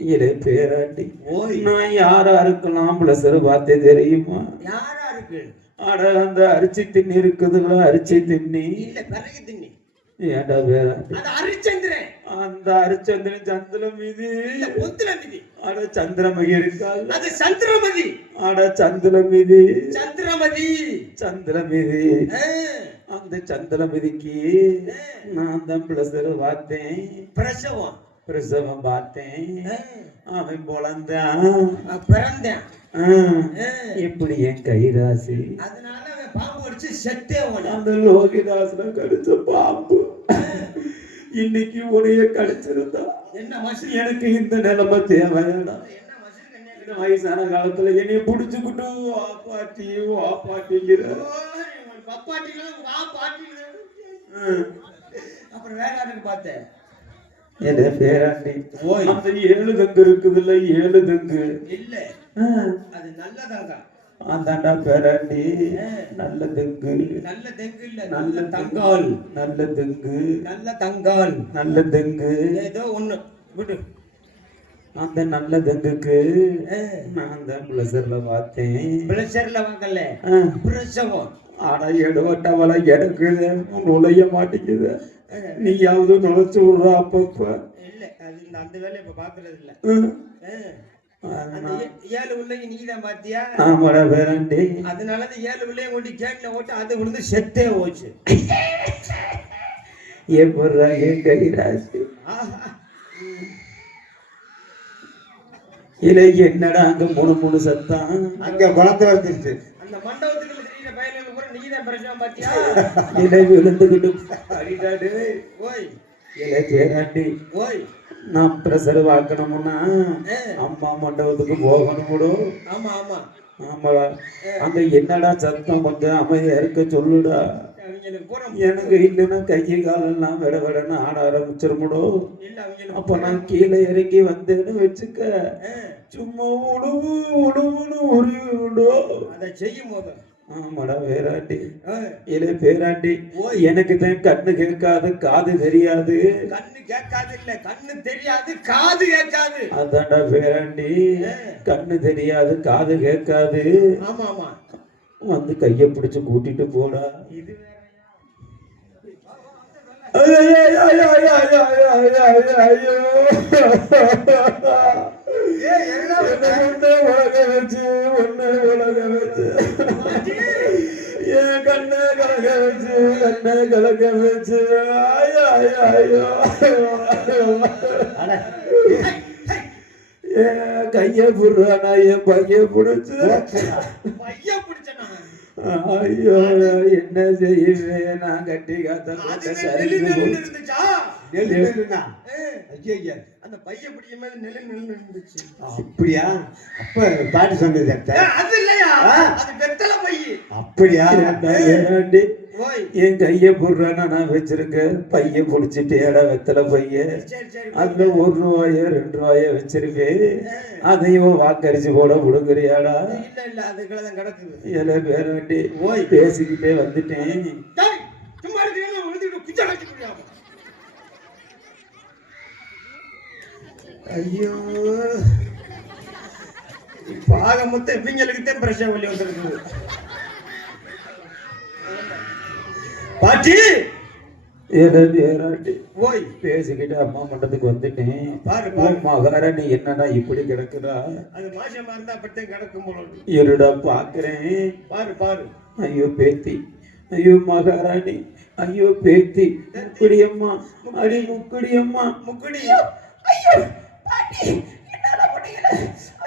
இலே பேராண்டி, ஓய். நான் யாரா இருக்கலாம் பிளஸர் பார்த்தே தெரியுமா? யாரா இருக்கு? அட அந்த அரிசி திண்ணி இருக்குதுங்களா, அரிசி திண்ணி இல்ல பிறகு திண்ணி. ஏன்டா பேராண்டி? அது ஹரிச்சந்திரன். அந்த அரிச்சந்திரன் சந்திரம் மீது இல்ல பொத்துலமிதி. அட சந்திரமதி இருக்காள். அது சந்திரமதி. அட சந்திரமதி, சந்திரமதி. சந்திரமதி. அந்த சந்திரமதிக்கு நான் தான் பிளஸர் பார்த்தேன். பிரசவம். பிரசவம் பார்த்தேன். அவன் பொழந்தான், பிறந்தேன். எப்படி என் கைராசி. அதனால அவன் பாம்பு அடிச்சு செத்தே ஓட. அந்த லோகிதாசன கடிச்ச பாம்பு இன்னைக்கு உனைய கடிச்சிருந்தா என்ன மசில்? எனக்கு இந்த நிலைமை தேவையாடா? என்ன மசில் கண்ணியா? இந்த வயசான காலத்துல என்னைய புடிச்சுக்கிட்டு வா பாட்டிங்கிற. பப்பாட்டிலாம் வா பாட்டில. அப்புறம் வேற யாருக்கு பார்த்தேன்? என்ன பேராண்டி, ஓய். அந்த 7 தங்கு இருக்குதுல்ல, 7 தங்கு இல்ல அது நல்லதாங்க. அந்தாண்டா பேராண்டி, நல்ல தெங்கு. நல்ல தெங்கு இல்ல, நல்ல தங்கால். நல்ல தெங்கு, நல்ல தங்கால். நல்ல தெங்கு. ஏதோ ஒண்ணு விடு. அந்த நல்ல தெங்குக்கு நான் தான் பிளஸர்ல பார்த்தேன். பிரஷர்ல வாங்கல, பிரசவம். ஆனா எடுவட்டவளை எனக்கு நுழைய மாட்டேங்குது. நீயாவது நுழைச்சு விடுற அப்பப்ப. இல்ல அது அந்த வேலையை இப்ப பாக்குறது இல்ல. அந்த 7 உள்ளங்க நீதான் பாத்தியா? ஆமாடா பேராண்டி. அதனால அந்த 7 உள்ளையும் கொண்டு கேட்ல ஓட்டு அது விழுந்து செத்தே போச்சு. எப்படா என் கைராசி. இல்ல என்னடா அங்க முணு சத்தம்? அங்க குளத்தை வந்துருச்சு. அந்த மண்டபத்துக்கு தெரியல பயலுக்கு கூட நீதான் பிரசவம் பாத்தியா? இலை விழுந்துகிட்டு அடிடாடு. ஓய். இலை பேராண்டி, ஓய். நான் பிரசர் வாக்கணும்னா அம்மா மண்டபத்துக்கு போகணும். ஆமா ஆமா ஆமாடா. அங்க என்னடா சத்தம், கொஞ்சம் அமைதியா இருக்க சொல்லுடா. அவங்களுக்கு பூரா எனக்கு இல்லைன்னா கையை காலெல்லாம் விட விடன்னு ஆட ஆரம்பிச்சிருமுடோ. இல்ல அவங்களுக்கு அப்ப நான் கீழே இறங்கி வந்தேன்னு வச்சுக்க, சும்மா உழுவு உழுவுன்னு உருவி விடோ. அதை செய்யும் போது. ஆமாடா பேராண்டி. இலே பேராண்டி, எனக்கு தான் கண்ணு கேட்காது, காது தெரியாது. கண்ணு கேட்காது இல்ல, கண்ணு தெரியாது, காது கேட்காது. அதான்டா பேராண்டி, கண்ணு தெரியாது, காது கேட்காது. ஆமா ஆமா. வந்து கைய பிடிச்சு கூட்டிட்டு போடா. இது கண்ண கலக்க வச்சு கைய புடுறானா, என் பைய புடிச்சு பைய பிடிச்சனா. ஐயோ என்ன செய்வேன் நான்? கட்டி காத்த இருந்துச்சா? நெல்லுனா அந்த பைய பிடிக்கும் போது நெல் இருந்துச்சு. அப்படியா? அப்ப பாட்டு சொன்னது அது இல்லையா, அது வெத்தலை பை. அப்படியா? ஓய். என் கைய புடுறானா நான் வச்சிருக்கேன். பைய புடிச்சிட்டேடா வெத்தலை பைய. சரி சரி. அதுல 1 ரூபாயோ 2 ரூபாயோ வச்சிருக்கேன். அதையும் வாக்கரிச்சு போட கொடுக்குறியாடா? இல்ல இல்ல அதுக்குள்ளதான் கிடக்குது. ஏழை பேராண்டி, ஓய். பேசிக்கிட்டே வந்துட்டேன். டேய், சும்மா இருக்கீங்க, விழுந்துட்டு குச்ச கட்டி முடியாம. ஐயோ, பாக மொத்தம் இவங்களுக்கு தான் பிரஷர் வலி வந்துருக்குது. பாட்டி. ஏழை பேராண்டி, ஓய். பேசிக்கிட்டு அம்மா மண்டத்துக்கு வந்துட்டேன். பாரு பாரு. மகாராணி என்னடா இப்படி கிடக்குறா? அது மாசமா இருந்தா அப்படித்தான் கிடக்கும் போல. இருடா பாக்குறேன். பாரு பாரு. ஐயோ பேத்தி, ஐயோ மகாராணி, ஐயோ பேத்தி, முக்குடியம்மா, அடி முக்குடியம்மா. முக்குடி. ஐயோ பாட்டி, என்னால முடியல.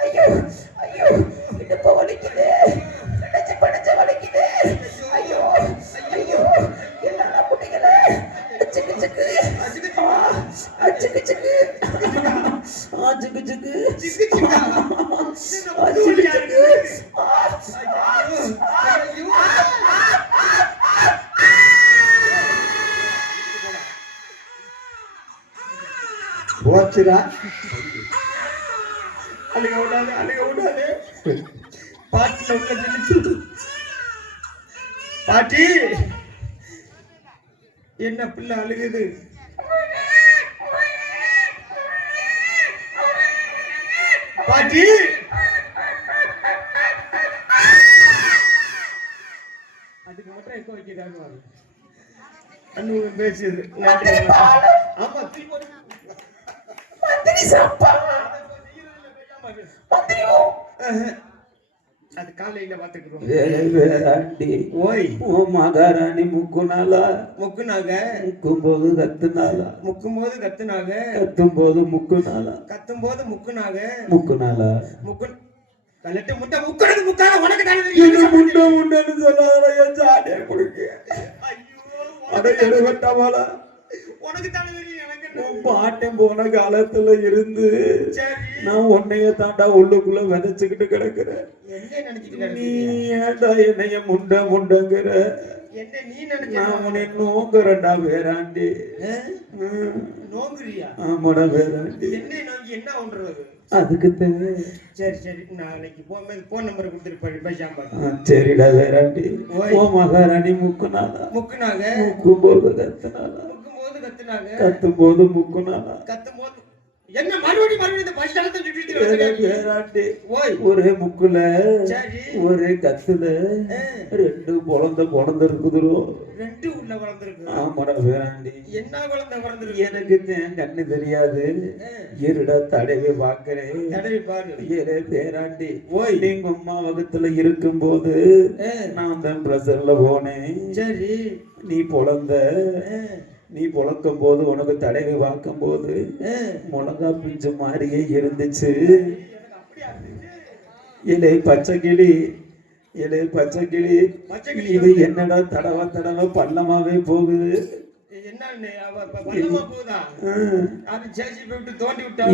ஐயோ ஐயோ, இடுப்பு வலிக்குது, படைச்சு வலிக்குது. ஐயோ ஐயோ, என்னால முடியல. சிக்கு சிக்கு சிக்கு சிக்கு சிக்கு சிக்கு சிக்கிச்சுடா. போச்சுடா. அழுக விடாது, அழுக விடாது. பாட்டில உள்ள திணிச்சு. பாட்டி, என்ன பிள்ளை அழுகுது? பாட்டி, அதுக்கு மட்டும் எக்கோ வைக்கிறாங்க. அண்ணு பேசுது. ஆமா, அது காலையில பாத்துக்கிறோம். வேறாண்டி ஓய், ஓ மகாராணி முக்குனாலா முக்குனாக முக்கும் போது கத்துனாலா முக்கும் போது கத்துனாக கத்தும் போது முக்குனாலா கத்தும் போது முக்குனாக முக்குனாலா முக்கு கலட்டு முட்டை முக்குறது முக்காக உனக்கு தானே இது முண்டை முண்டைன்னு சொல்லாத என் ஜாடியை கொடுக்க. அட எடுபட்டவளா, உனக்கு தானே தெரியும், எனக்கு என்ன? உன் பாட்டன் போன காலத்துல இருந்து சரி, நான் உன்னைய தாண்டா உள்ளுக்குள்ள விதைச்சுக்கிட்டு கிடக்குறேன். என்ன நினைச்சிட்டு நீ கிடக்குறீங்க? ஏன்டா என்னைய முண்டங்கிற? என்ன நீ நினைச்ச? நான் உன்னை நோங்குறேன்டா வேறாண்டி. நோங்குறியா? ஆமாடா வேறாண்டி. என்ன நோங்கி என்ன பண்றது? அதுக்கு தேவை. சரி சரி, நாளைக்கு போகும்போது போன் நம்பர் கொடுத்துட்டு பேசாம. சரிடா வேறாண்டி. ஓ மகாராணி முக்குனாலா முக்குனாக முக்கும் போது கத்துனாலா முக்கும் போது கத்துனாங்க கத்தும் போது முக்குனாலா கத்தும் போது என்ன மறுபடியும் இந்த பஸ் ஸ்டாண்ட்ல சுத்திட்டு வேறாண்டி. ஓய், ஒரே முக்குல சரி, ஒரே கத்துல ரெண்டு குழந்தை இருக்குதுரோ. ரெண்டு உள்ள குழந்தைருக்கு. ஆமாடா வேறாண்டி. என்ன குழந்தை குழந்தைருக்கு? எனக்கு கண்ணு தெரியாது. இருடா தடவை பாக்குறேன். தடவி பாரு. ஏரே பேராண்டி. ஓய், நீங்க அம்மா வகுத்துல இருக்கும் போது நான் தான் பிரசர்ல போனேன். சரி, நீ நீ பொழக்கும் போது உனக்கு தடவை பார்க்கும் போது மிளகா பிஞ்சு மாதிரியே இருந்துச்சு. இலை பச்சை கிளி இது என்னடா தடவை பள்ளமாவே போகுது.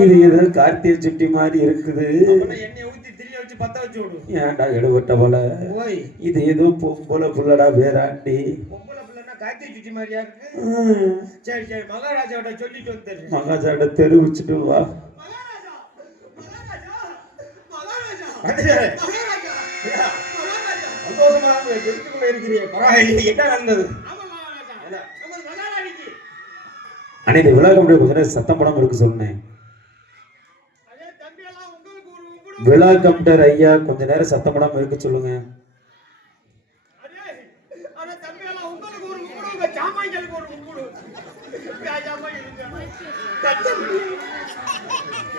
இது ஏதோ கார்த்திகை சுட்டி மாதிரி இருக்குது. ஏன்டா எடுபட்ட போல? இது ஏதோ பொம்பளை புள்ளடா வேறாண்டி. சரி சரி, மகாராஜாவோட சொல்லிட்டு வந்துரு. மகாராஜாவோட தெரிவிச்சுட்டு வா. என்ன நடந்தது? அன்னைக்கு விழா கமிட்டி கொஞ்ச நேரம் சத்தம் போடாம இருக்கு சொன்னேன். விழா கமிட்டர் ஐயா கொஞ்ச நேரம் சத்தம் போடாம இருக்க சொல்லுங்க.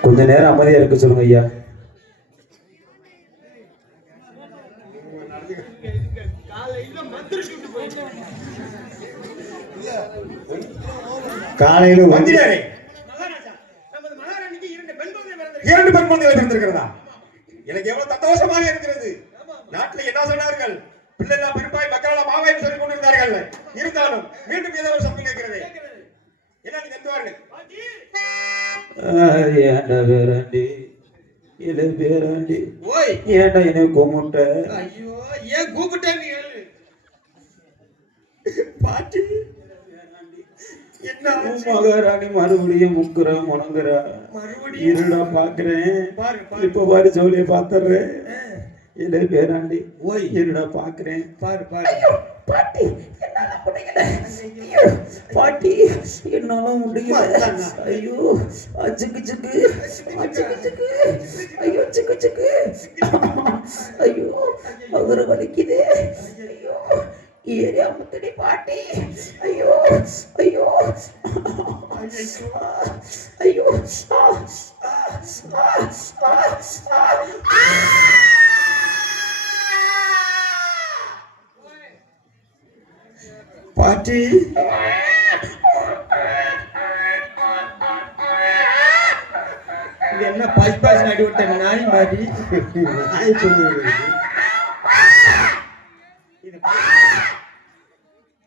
கொஞ்ச நேரம் அமைதியா இருக்க சொல்லுங்க ஐயா. காலையில மந்திரியாரே, இரண்டு பெண் குழந்தைகள் பிறந்திருக்கிறதா? எனக்கு எவ்வளவு சந்தோஷமாக இருக்கிறது. நாட்டில் என்ன சொன்னார்கள்? பிள்ளைலாம் பெருப்பாய் மக்கள் மாவாய் சொல்லிக் கொண்டிருந்தார்கள். இருந்தாலும் மீண்டும் ஏதோ ஒரு சத்தம் கேட்கிறது. என்ன நீங்க எந்துவார்கள்? ஏன்டா வேறாண்டி? இல்ல வேறாண்டி. ஓய், ஏன்டா என்ன கூப்பிட்ட? ஐயோ, ஏன் கூப்பிட்டாங்க? பாட்டி, என்ன மகாராணி மறுபடியும் முக்குறா முணங்குறா. இருடா பாக்குறேன். இப்ப பாரு ஜோலிய பாத்துறேன். இல்ல வேறாண்டி. ஓய், இருடா பாக்குறேன். பாரு பாரு. பாட்டி, என்னால முடியல. பாட்டி என்னால முடியல. ஐயோ சிக்கு சிக்கு ஐயோ சிக்கு சிக்கு ஐயோ மதுரை வலிக்குது. ஐயோ ஏரியா முத்தடி பாட்டி. ஐயோ ஐயோ ஐயோ பாட்டி, இது என்ன பைபாஸ் நடி விட்ட நாய் மாதிரி?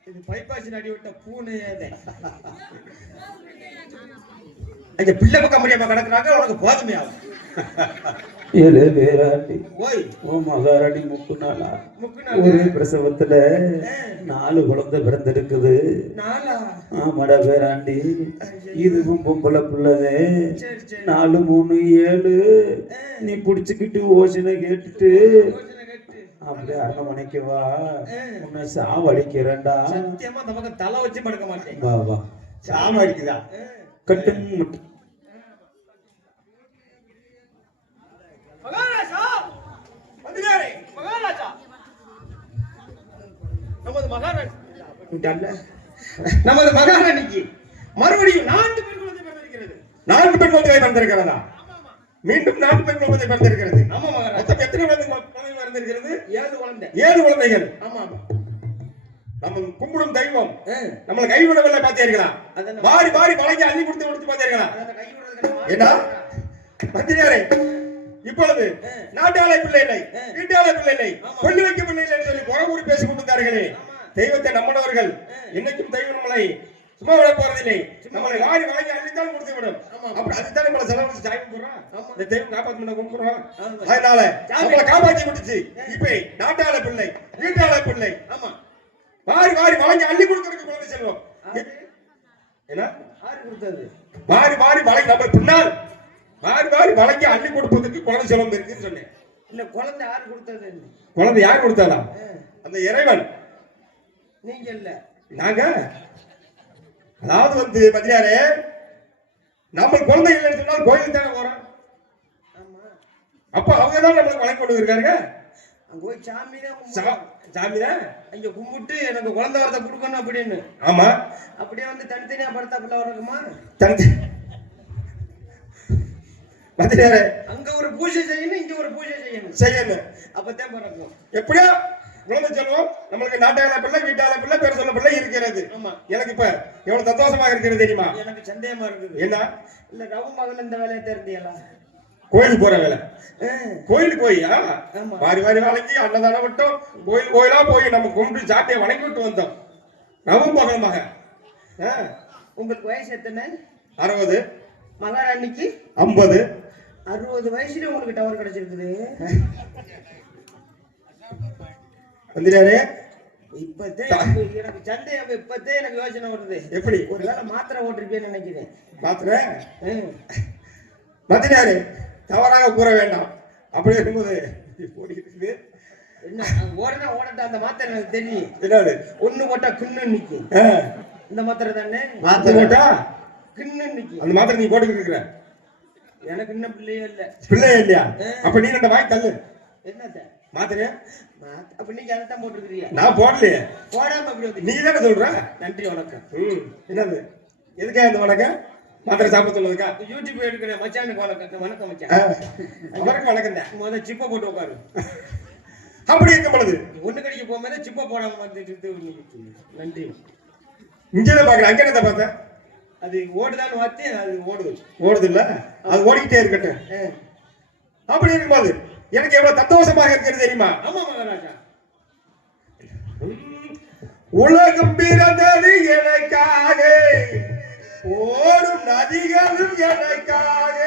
இது பைபாஸ் நடி விட்ட பூனை. அந்த பிள்ளை பக்கம் முடியாம கிடக்குறாங்க. உனக்கு போதுமையாகும். ஏழு பேராண்டி ஓய் ஓ மகாராணி முக்குனாளா முக்குனாளா? ஒரே பிரசவத்துல 4 குழந்தை பிறந்திருக்குது. நாளா? ஆமாடா பேராண்டி, இதுவும் பொம்பளை பிள்ளதே. சரி சரி 4 3 7 நீ புடிச்சுக்கிட்டு ஓசனை கேட்டுட்டு யோசனை கேட்டு அப்படியே அரண்மனைக்கு வா, உன்னை சாவடிக்கிறேன்டா. சத்தியமா அந்த பக்கம் தலை வச்சு படுக்க மாட்டேன். வா வா, சாம அடிக்குதா? கட்டும் முட்டு. மகாராஜா வந்துட்டாரே. மகாராஜா நமது மகாராணி நமது மகாராணிக்கு மறுபடியும் 4 பெண் குழந்தை பிறந்திருக்கிறது. 4 பெண் குழந்தைகள் பிறந்திருக்கிறதா? மீண்டும் 4 பெண் குழந்தை பிறந்திருக்கிறது. ஆமா மகாராஜா. மொத்தம் எத்தனை குழந்தைகள் பிறந்திருக்கிறது? 7 குழந்தை. 7 குழந்தைகள். ஆமா ஆமா. நம்ம கும்பிடும் தெய்வம் நம்மளை கைவிடவில்லை பார்த்தீர்களா? வாரி வாரி வழங்கி அள்ளி கொடுத்து பார்த்தீர்களா? கை விடுறதுக்கு ஏண்டா மந்திரியாரே, இப்பொழுது நாட்டாளை பிள்ளை இல்லை, வீட்டாளை பிள்ளை இல்லை, கொள்ளி வைக்க பிள்ளை இல்லை என்று சொல்லி புறமூறி பேசிக் கொண்டிருந்தார்களே. தெய்வத்தை நம்பினவர்கள் என்னைக்கும் தெய்வம் நம்மளை சும்மா விட போறதில்லை. நம்மளை வாரி வழங்கி அள்ளித்தான் கொடுத்து விடும். அப்படி அதுதான் நம்மளை செலவு சாமி கும்பிடுறோம். இந்த தெய்வம் காப்பாற்ற கும்பிடுறோம். அதனால நம்மளை காப்பாற்றி விட்டுச்சு. இப்ப நாட்டாள பிள்ளை, வீட்டாள பிள்ளை, ஆமா வாரி வாரி வழங்கி அள்ளி கொடுக்கறதுக்கு குழந்தை செல்வம். என்ன ஆறு கொடுத்தது? வாரி வாரி வழங்கி நம்ம பின்னால் வாரி வாரி வழங்கி அள்ளி கொடுப்பதற்கு குழந்தை செல்வம் இருக்குன்னு சொன்னேன். இல்ல குழந்தை ஆறு கொடுத்தது? குழந்தை யார் கொடுத்தாளா? அந்த இறைவன். நீங்க இல்ல நாங்க. அதாவது வந்து மதியாரே, நம்ம குழந்தை இல்லைன்னு சொன்னால் கோயிலுக்கு தானே போறோம். ஆமா. அப்ப அவங்க தான் நம்மளுக்கு வழங்கி கொண்டு இருக்காங்க. அங்க போய் சாமி தான் சாமி தான் அங்க கும்பிட்டு எனக்கு குழந்தை வரத கொடுக்கணும் அப்படின்னு. ஆமா. அப்படியே வந்து தனித்தனியா படுத்தா பிள்ளை வரக்குமா? தனி மதியாரே, அங்க ஒரு பூஜை செய்யணும், இங்க ஒரு பூஜை செய்யணும். செய்யணும். அப்பதான் பிறக்கும். எப்படியோ குழந்தை செல்வம் நம்மளுக்கு நாட்டாள பிள்ளை, வீட்டாள பிள்ளை, பேர் சொல்ல பிள்ளை இருக்கிறது. ஆமா. எனக்கு இப்ப எவ்வளவு சந்தோஷமாக இருக்கிறது தெரியுமா? எனக்கு சந்தேகமா இருக்குது. என்ன? இல்ல ரவு மகன் இந்த வேலையை தெரிஞ்சியலா? கோயிலுக்கு போற வேலை. கோயிலுக்கு போய் ஆமா. வாரி வாரி வழங்கி அன்னதானம் விட்டோம். கோயில் கோயிலா போய் நம்ம கும்பிட்டு சாட்டையை வணங்கி விட்டு வந்தோம். ரவும் மகனமாக. உங்களுக்கு வயசு எத்தனை? 60. மகாராணிக்கு 50. 60 வயசுல உங்களுக்கு டவர் கிடைச்சிருக்குது. வந்திராரே. இப்பத்தே எனக்கு சந்தேகம். இப்பத்தே எனக்கு யோசனை வருது. எப்படி? ஒருவேளை மாத்திரை ஓட்டிருப்பேன்னு நினைக்கிறேன். மாத்திரை மத்தினாரு தவறாக கூற வேண்டாம். அப்படி இருக்கும்போது ஓடிக்கிட்டு என்ன ஓடனா ஓடட்டா, அந்த மாத்திரை எனக்கு தெரியும். என்னது? ஒண்ணு போட்டா கிண்ணு நிக்கி. இந்த மாத்திரை தானே? மாத்திரை போட்டா கிண்ணு நிக்கி. அந்த மாத்திரை நீ போட்டுக்கிட்டு இருக்கிற. எனக்கு இன்னும் பிள்ளையே இல்ல. பிள்ளையே இல்லையா? அப்ப நீ ரெண்டு வாங்கி தள்ளு. என்னத்த மாத்திரை? அப்ப நீங்க அதைத்தான் போட்டுருக்கிறியா? நான் போடலையே. போடாம அப்படி வந்து நீ தானே சொல்ற. நன்றி வணக்கம். என்னது? எதுக்கா இந்த வணக்கம்? மாத்திரை சாப்பிட சொல்லுதுக்கா? யூடியூப் எடுக்கிற மச்சானுக்கு வணக்கம். வணக்கம் மச்சான். அவருக்கு வணக்கம் தான். முதல்ல சிப்பை போட்டு உட்காரு. அப்படி இருக்கும் பொழுது ஒண்ணு கடிக்க போகும்போது சிப்பை போடாம வந்துட்டு நன்றி. இங்கதான் பாக்குறேன். அங்க என்ன பார்த்தேன்? அது ஓடுதான்னு பார்த்து அது ஓடுது. ஓடுது இல்ல, அது ஓடிக்கிட்டே இருக்கட்டும். அப்படி இருக்கும்போது எனக்கு எவ்வளவு சந்தோஷமாக இருக்கிறது தெரியுமா? ஆமா மகாராஜா. உலகம் பிறந்தது எனக்காக, ஓடும் நதிகளும் எனக்காக.